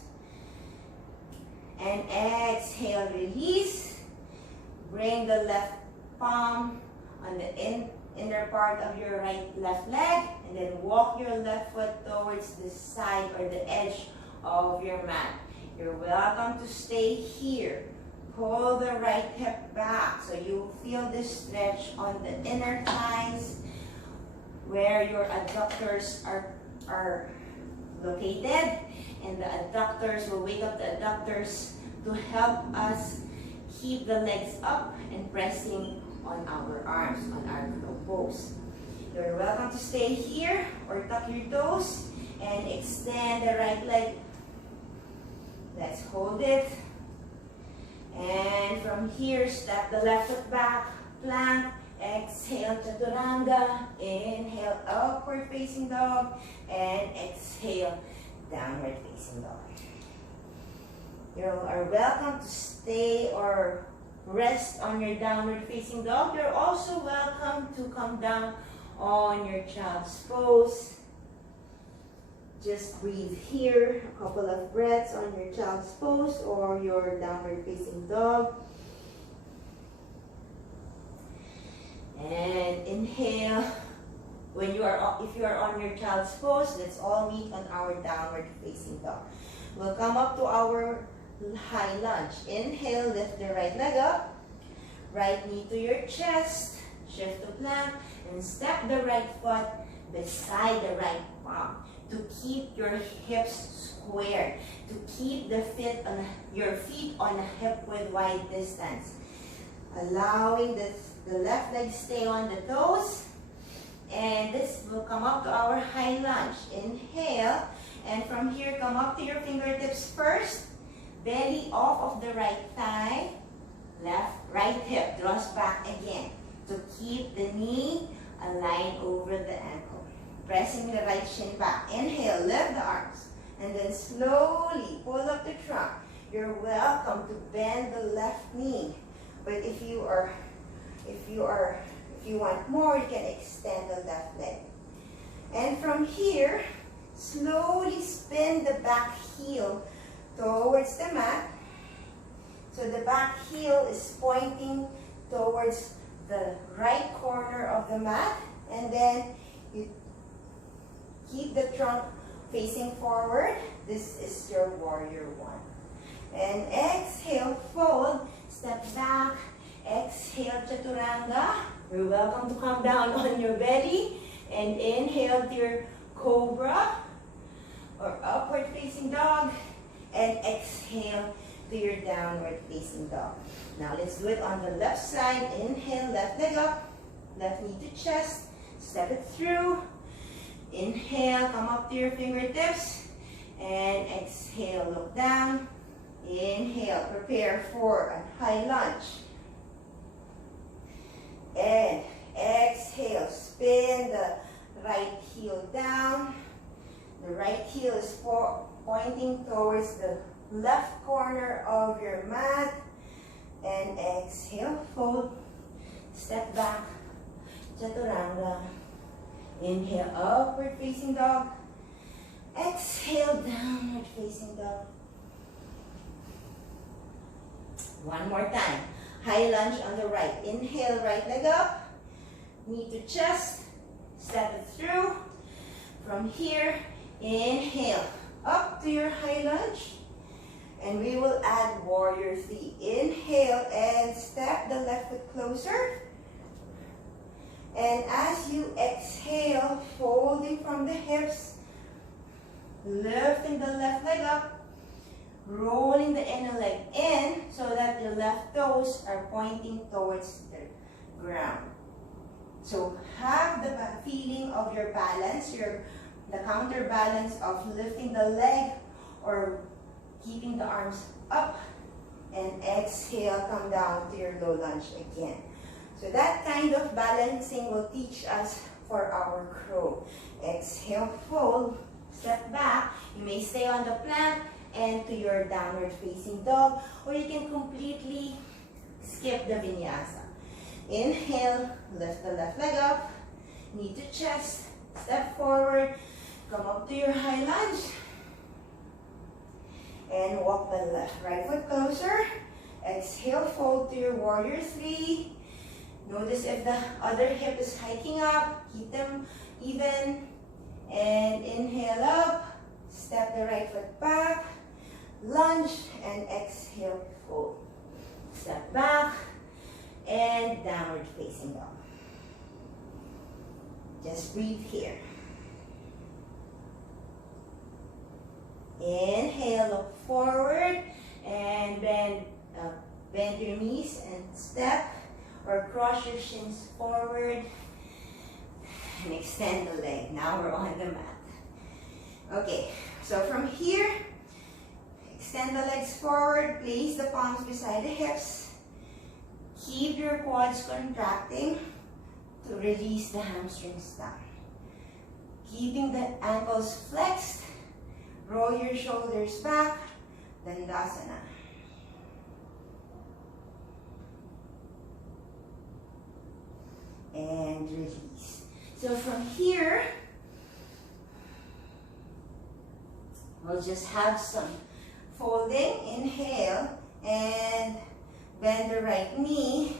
And exhale, release. Bring the left palm on the inner part of your left leg. And then walk your left foot towards the side or the edge of your mat. You're welcome to stay here. Pull the right hip back so you feel this stretch on the inner thighs where your adductors are located. And the adductors will wake up the adductors to help us keep the legs up and pressing on our arms, on our pose. You're welcome to stay here or tuck your toes and extend the right leg. Let's hold it. And from here, step the left foot back, plank, exhale, chaturanga, inhale, upward facing dog, and exhale, downward facing dog. You are welcome to stay or rest on your downward facing dog. You're also welcome to come down on your child's pose. Just breathe here, a couple of breaths on your child's pose or your downward facing dog. And inhale. When you are, if you are on your child's pose, let's all meet on our downward facing dog. We'll come up to our high lunge. Inhale, lift the right leg up. Right knee to your chest. Shift to plank and step the right foot beside the right palm to keep your hips squared, to keep your feet on a hip width wide distance. Allowing the left leg stay on the toes. And this will come up to our high lunge. Inhale. And from here, come up to your fingertips first. Belly off of the right thigh. Right hip draws back again to keep the knee aligned over the ankle. Pressing the right shin back. Inhale, lift the arms. And then slowly pull up the trunk. You're welcome to bend the left knee. But if you want more, you can extend the left leg. And from here, slowly spin the back heel towards the mat. So the back heel is pointing towards the right corner of the mat. And then you keep the trunk facing forward. This is your warrior one. And exhale, fold, step back. Exhale, chaturanga. You're welcome to come down on your belly. And inhale to your cobra or upward facing dog. And exhale to your downward facing dog. Now let's do it on the left side. Inhale, left leg up. Left knee to chest. Step it through. Inhale, come up to your fingertips. And exhale, look down. Inhale, prepare for a high lunge. And exhale, spin the right heel down. The right heel is pointing towards the left corner of your mat. And exhale, fold, step back, chaturanga. Inhale, upward facing dog. Exhale, downward facing dog. One more time. High lunge on the right. Inhale, right leg up. Knee to chest. Step it through. From here, inhale, up to your high lunge. And we will add warrior three. Inhale and step the left foot closer. And as you exhale, folding from the hips, lifting the left leg up. Rolling the inner leg in so that the left toes are pointing towards the ground. So have the feeling of your balance, the counterbalance of lifting the leg or keeping the arms up. And exhale, come down to your low lunge again. So that kind of balancing will teach us for our crow. Exhale, fold, step back. You may stay on the plank and to your downward facing dog, or you can completely skip the vinyasa. Inhale, lift the left leg up, knee to chest, step forward, come up to your high lunge, and walk the right foot closer. Exhale, fold to your warrior three. Notice if the other hip is hiking up, keep them even, and inhale up, step the right foot back, lunge, and exhale, fold. Step back, and downward facing dog. Just breathe here. Inhale, look forward, and bend your knees and step, or cross your shins forward, and extend the leg. Now we're on the mat. Okay, so from here, extend the legs forward, place the palms beside the hips. Keep your quads contracting to release the hamstrings down. Keeping the ankles flexed, roll your shoulders back, Dandasana. And release. So from here, we'll just have some folding. Inhale and bend the right knee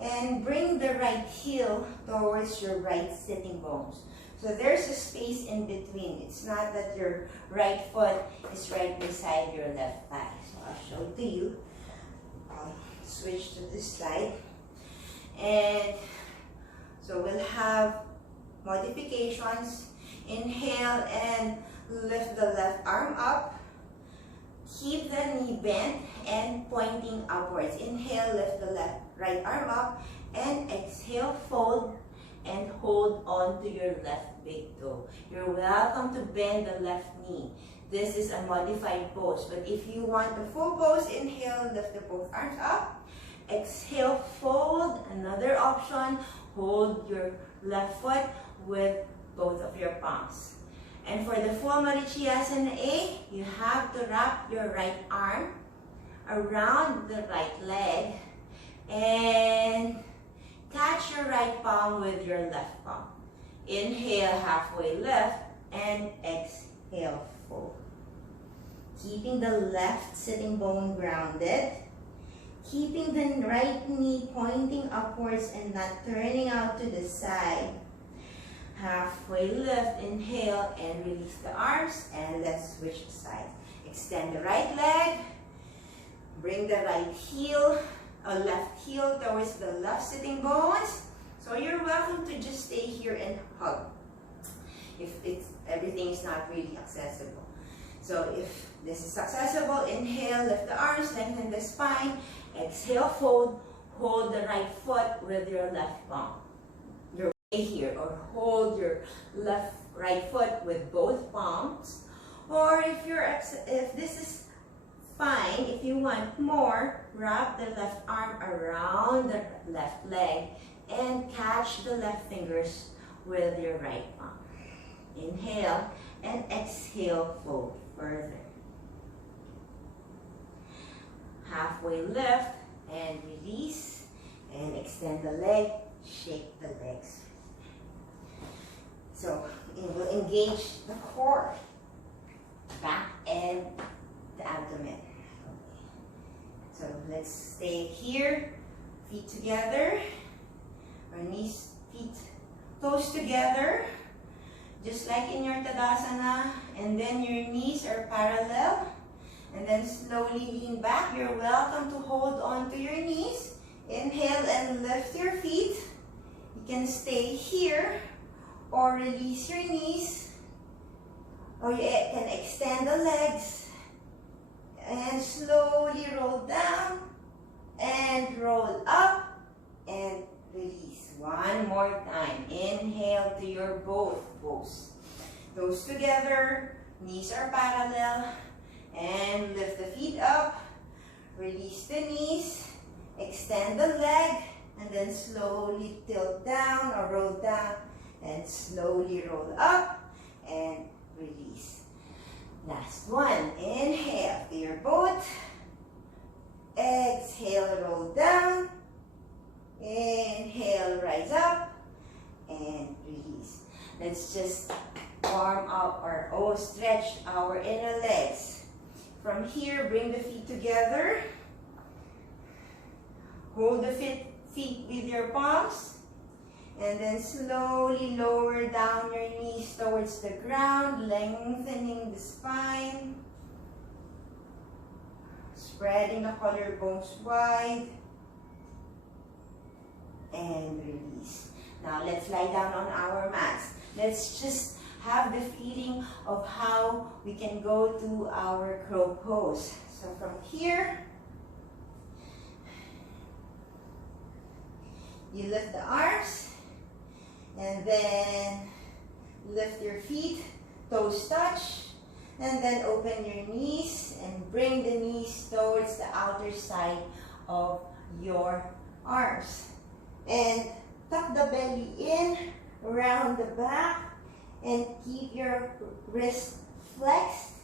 and bring the right heel towards your right sitting bones. So there's a space in between. It's not that your right foot is right beside your left thigh. So I'll show it to you. I'll switch to this side. And so we'll have modifications. Inhale and lift the left arm up. Keep the knee bent and pointing upwards. Inhale, lift the right arm up, and exhale, fold and hold on to your left big toe. You're welcome to bend the left knee. This is a modified pose, but if you want the full pose, inhale, lift the both arms up. Exhale, fold. Another option, hold your left foot with both of your palms. And for the full Marichyasana A, you have to wrap your right arm around the right leg and catch your right palm with your left palm. Inhale, halfway lift, and exhale, fold. Keeping the left sitting bone grounded. Keeping the right knee pointing upwards and not turning out to the side. Halfway lift, inhale, and release the arms, and let's switch sides. Extend the right leg. Bring the right heel, left heel towards the left sitting bones. So you're welcome to just stay here and hug if everything is not really accessible. So if this is accessible, inhale, lift the arms, lengthen the spine. Exhale, fold. Hold the right foot with your left palm. Your way here, or hold your right foot with both palms. Or if this is fine, if you want more, wrap the left arm around the left leg and catch the left fingers with your right palm. Inhale and exhale, fold further. Halfway lift and release, and extend the leg, shake the legs. So it will engage the core, back and the abdomen. So let's stay here, feet together, our knees, feet, toes together, just like in your Tadasana, and then your knees are parallel, and then slowly lean back. You're welcome to hold on to your knees. Inhale and lift your feet. You can stay here or release your knees, or you can extend the legs and slowly roll down and roll up and release. One more time. Inhale to your both pose. Toes together, knees are parallel, and lift the feet up. Release the knees, extend the leg, and then slowly tilt down or roll down and slowly roll up and release. Last one. Inhale to your boat. Exhale, roll down. Inhale, rise up and release. Let's just warm up or stretch our inner legs. From here, bring the feet together. Hold the feet with your palms. And then slowly lower down your knees towards the ground, lengthening the spine. Spreading the collarbones wide. And release. Now let's lie down on our mats. Let's just have the feeling of how we can go to our crow pose. So from here, you lift the arms, and then lift your feet, toes touch, and then open your knees and bring the knees towards the outer side of your arms. And tuck the belly in, around the back, and keep your wrist flexed.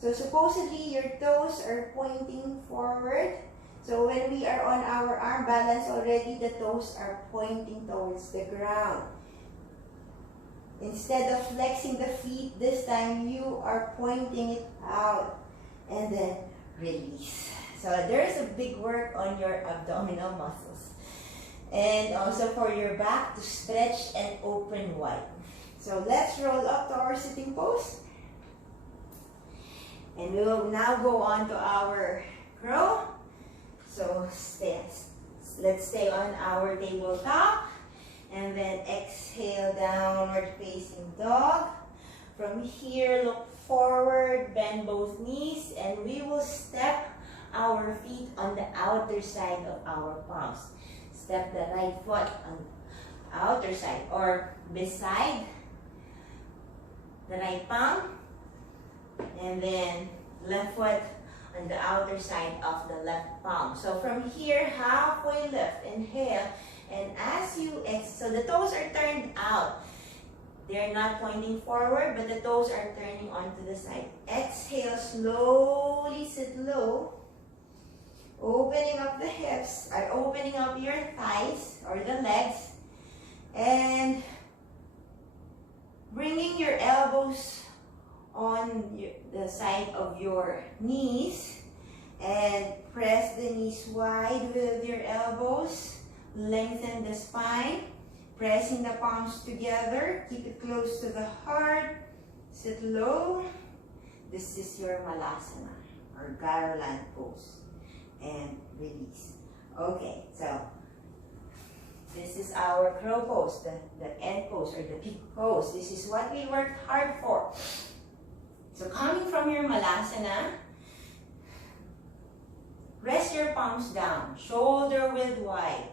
So supposedly your toes are pointing forward. So when we are on our arm balance already, the toes are pointing towards the ground. Instead of flexing the feet, this time you are pointing it out. And then release. So there's a big work on your abdominal muscles. And also for your back to stretch and open wide. So let's roll up to our sitting pose. And we will now go on to our crow. So let's stay on our tabletop. And then exhale, downward facing dog. From here, look forward, bend both knees, and we will step our feet on the outer side of our palms. Step the right foot on the outer side or beside the right palm. And then left foot on the outer side of the left palm. So from here, halfway lift, inhale. And as you exhale, so the toes are turned out. They're not pointing forward, but the toes are turning onto the side. Exhale, slowly sit low. Opening up the hips, or opening up your thighs or the legs. And bringing your elbows on the side of your knees. And press the knees wide with your elbows. Lengthen the spine, pressing the palms together. Keep it close to the heart. Sit low. This is your Malasana or Garland pose. And release. Okay, so this is our crow pose, the end pose or the peak pose. This is what we worked hard for. So coming from your Malasana, rest your palms down, shoulder width wide.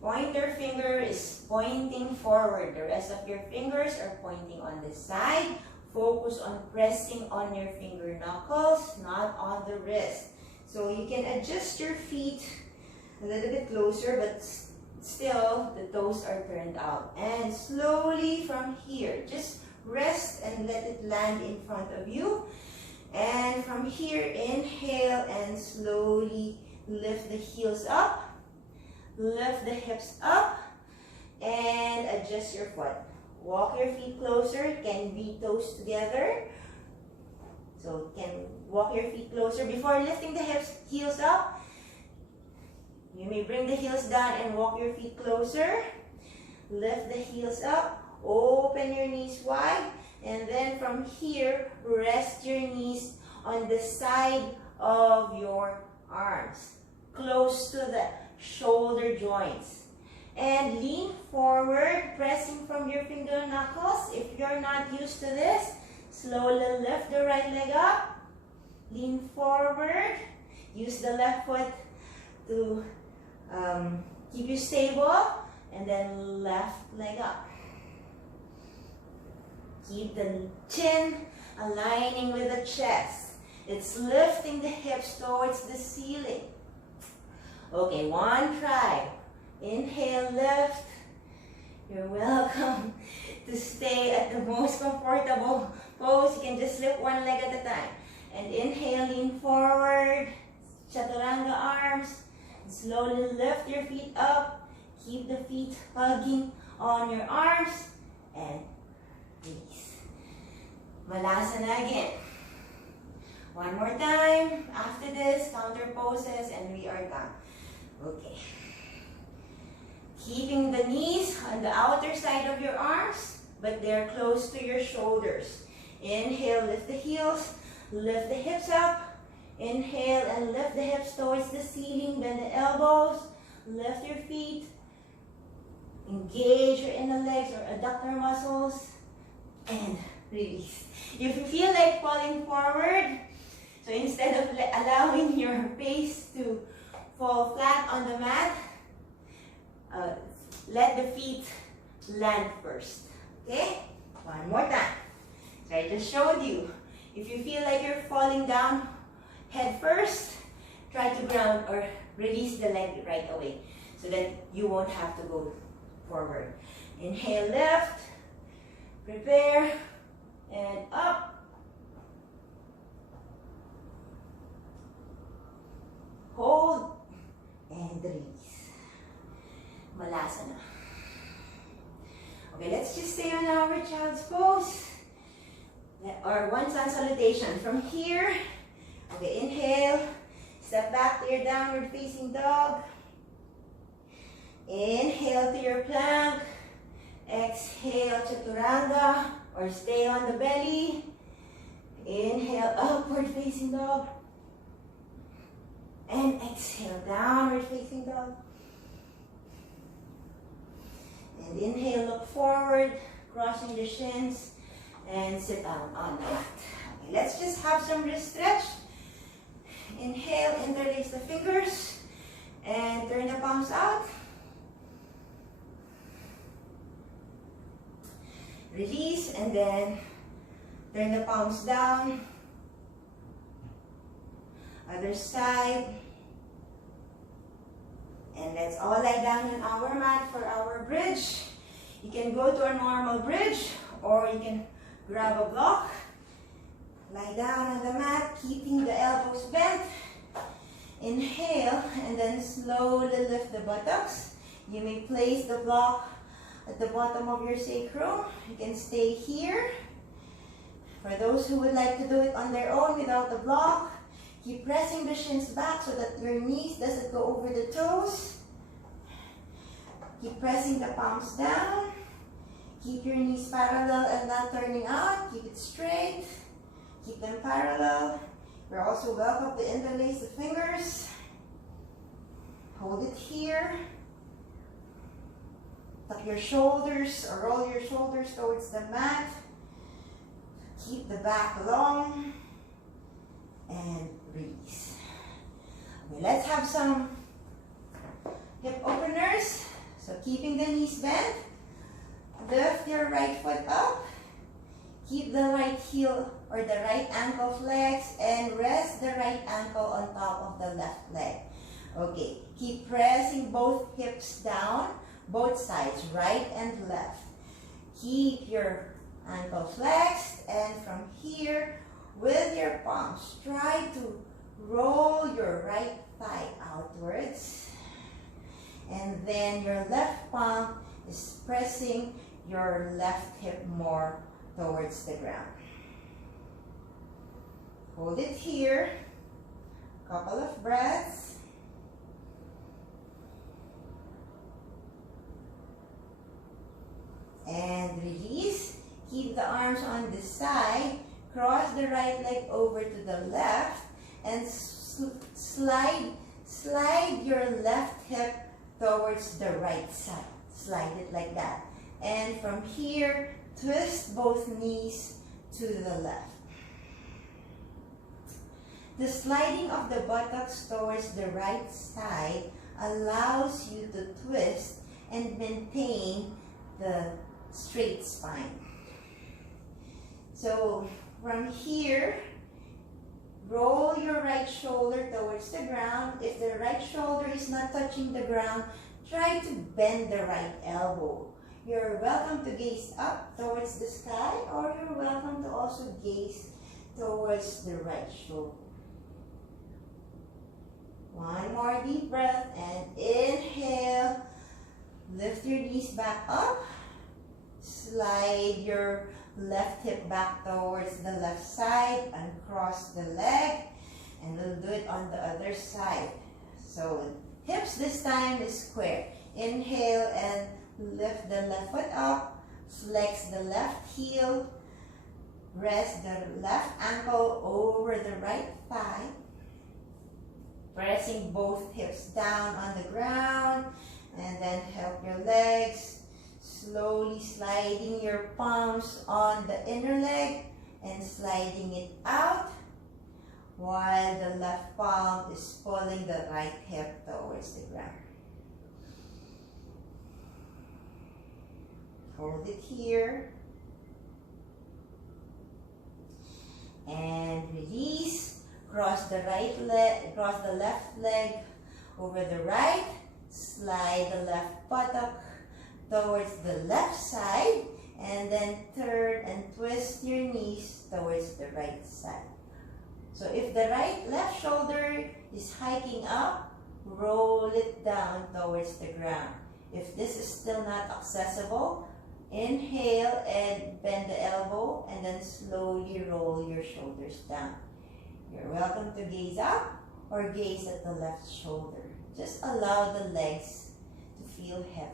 Pointer finger is pointing forward. The rest of your fingers are pointing on the side. Focus on pressing on your finger knuckles, not on the wrist. So you can adjust your feet a little bit closer, but still the toes are turned out. And slowly from here, just rest and let it land in front of you. And from here, inhale and slowly lift the heels up. Lift the hips up and adjust your foot. Walk your feet closer. Can be toes together. So can walk your feet closer. Before lifting the heels up, you may bring the heels down and walk your feet closer. Lift the heels up. Open your knees wide. And then from here, rest your knees on the side of your arms. Close to the shoulder joints. And lean forward, pressing from your finger knuckles. If you're not used to this, slowly lift the right leg up. Lean forward. Use the left foot to keep you stable. And then left leg up. Keep the chin aligning with the chest. It's lifting the hips towards the ceiling. Okay, one try. Inhale, lift. You're welcome to stay at the most comfortable pose. You can just lift one leg at a time. And inhale, lean forward. Chaturanga arms. Slowly lift your feet up. Keep the feet hugging on your arms. And release. Malasana again. One more time. After this, counter poses and we are done. Okay. Keeping the knees on the outer side of your arms, but they're close to your shoulders. Inhale, lift the heels, lift the hips up. Inhale and lift the hips towards the ceiling, bend the elbows, lift your feet. Engage your inner legs or adductor muscles. And release. If you feel like falling forward, so instead of allowing your face to fall flat on the mat, let the feet land first. Okay? One more time. So I just showed you. If you feel like you're falling down head first, try to ground or release the leg right away so that you won't have to go forward. Inhale, lift, prepare, and up. Hold and release. Malasana. Okay, let's just stay on our child's pose. Or one sun salutation. From here, okay, inhale, Step back to your downward facing dog. Inhale to your plank. Exhale, chaturanga, or stay on the belly. Inhale, upward facing dog. And exhale, downward facing dog. And inhale, look forward, crossing the shins, and sit down on the mat. Okay, let's just have some wrist stretch. Inhale, interlace the fingers, and turn the palms out. Release, and then turn the palms down. Other side. And let's all lie down on our mat for our bridge. You can go to a normal bridge, or you can grab a block. Lie down on the mat, keeping the elbows bent. Inhale, and then slowly lift the buttocks. You may place the block at the bottom of your sacrum. You can stay here. For those who would like to do it on their own without the block, keep pressing the shins back so that your knees doesn't go over the toes. Keep pressing the palms down. Keep your knees parallel and not turning out. Keep it straight. Keep them parallel. You're also welcome to interlace the fingers. Hold it here. Tuck your shoulders or roll your shoulders towards the mat. Keep the back long. And release. Okay, let's have some hip openers. So keeping the knees bent. Lift your right foot up. Keep the right heel or the right ankle flexed and rest the right ankle on top of the left leg. Okay, keep pressing both hips down, both sides, right and left. Keep your ankle flexed, and from here, with your palms, try to roll your right thigh outwards. And then your left palm is pressing your left hip more towards the ground. Hold it here. Couple of breaths. And release. Keep the arms on this side. Cross the right leg over to the left and slide your left hip towards the right side. Slide it like that. And from here, twist both knees to the left. The sliding of the buttocks towards the right side allows you to twist and maintain the straight spine. So from here, roll your right shoulder towards the ground. If the right shoulder is not touching the ground, try to bend the right elbow. You're welcome to gaze up towards the sky, or you're welcome to also gaze towards the right shoulder. One more deep breath, and inhale. Lift your knees back up. Slide your left hip back towards the left side and cross the leg, and we'll do it on the other side. So hips this time is square. Inhale and lift the left foot up, flex the left heel, rest the left ankle over the right thigh, pressing both hips down on the ground, and then help your legs. Slowly sliding your palms on the inner leg and sliding it out while the left palm is pulling the right hip towards the ground. Hold it here. And release. Cross the right leg, cross the left leg over the right. Slide the left buttock towards the left side, and then turn and twist your knees towards the right side. So if the left shoulder is hiking up, roll it down towards the ground. If this is still not accessible, inhale and bend the elbow, and then slowly roll your shoulders down. You're welcome to gaze up, or gaze at the left shoulder. Just allow the legs to feel heavy.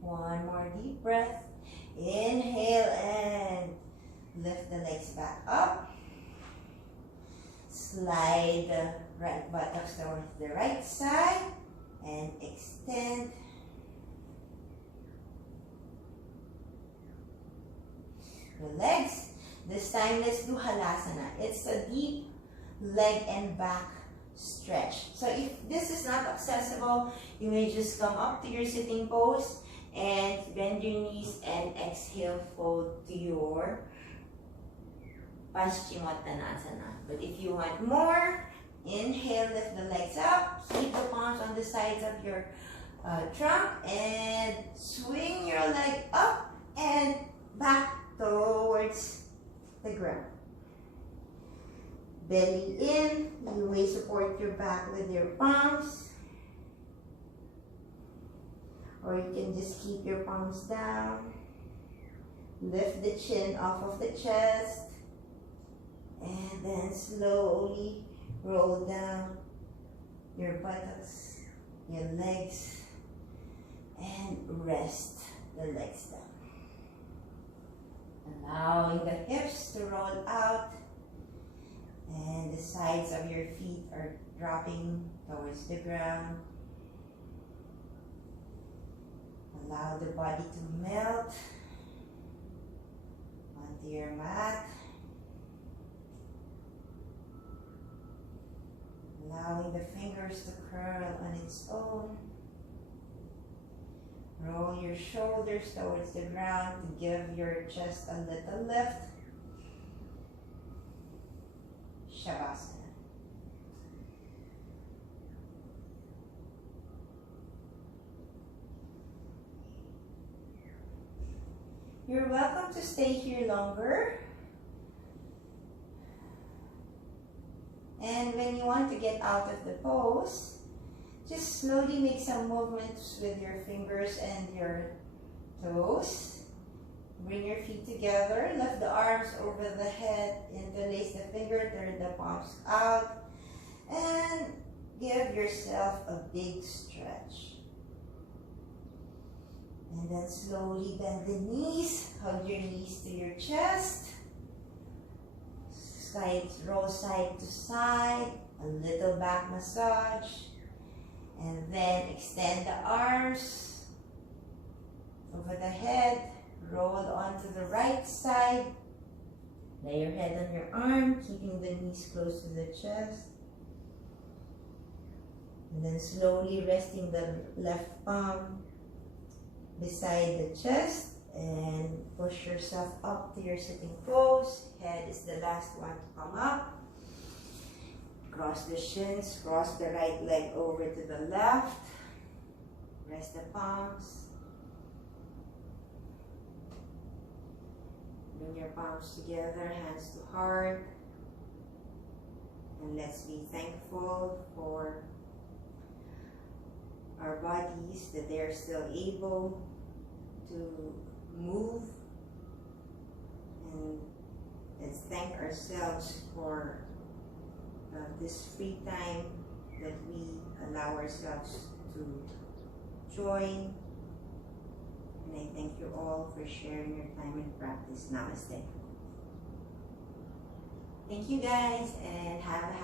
One more deep breath. Inhale and lift the legs back up. Slide the right buttocks towards the right side and extend. The legs. This time, let's do Halasana. It's a deep leg and back stretch. So if this is not accessible, you may just come up to your sitting pose and bend your knees and exhale, fold to your Paschimottanasana. But if you want more, inhale, lift the legs up, keep the palms on the sides of your trunk, and swing your leg up and back towards the ground. Belly in, you may support your back with your palms, or you can just keep your palms down. Lift the chin off of the chest, and then slowly roll down your buttocks, your legs, and rest the legs down. Allowing the hips to roll out, and the sides of your feet are dropping towards the ground. Allow the body to melt onto your mat. Allowing the fingers to curl on its own. Roll your shoulders towards the ground to give your chest a little lift. Shavasana. You're welcome to stay here longer. And when you want to get out of the pose, just slowly make some movements with your fingers and your toes. Bring your feet together, lift the arms over the head, interlace the finger, turn the palms out, and give yourself a big stretch. And then slowly bend the knees, hug your knees to your chest. Roll side to side, a little back massage. And then extend the arms over the head, roll onto the right side. Lay your head on your arm, keeping the knees close to the chest. And then slowly resting the left palm beside the chest and push yourself up to your sitting pose. Head is the last one to come up. Cross the shins, cross the right leg over to the left. Rest the palms. Bring your palms together, hands to heart. And let's be thankful for our bodies, that they are still able to move. And let's thank ourselves for this free time that we allow ourselves to join. And I thank you all for sharing your time and practice. Namaste. Thank you guys, and have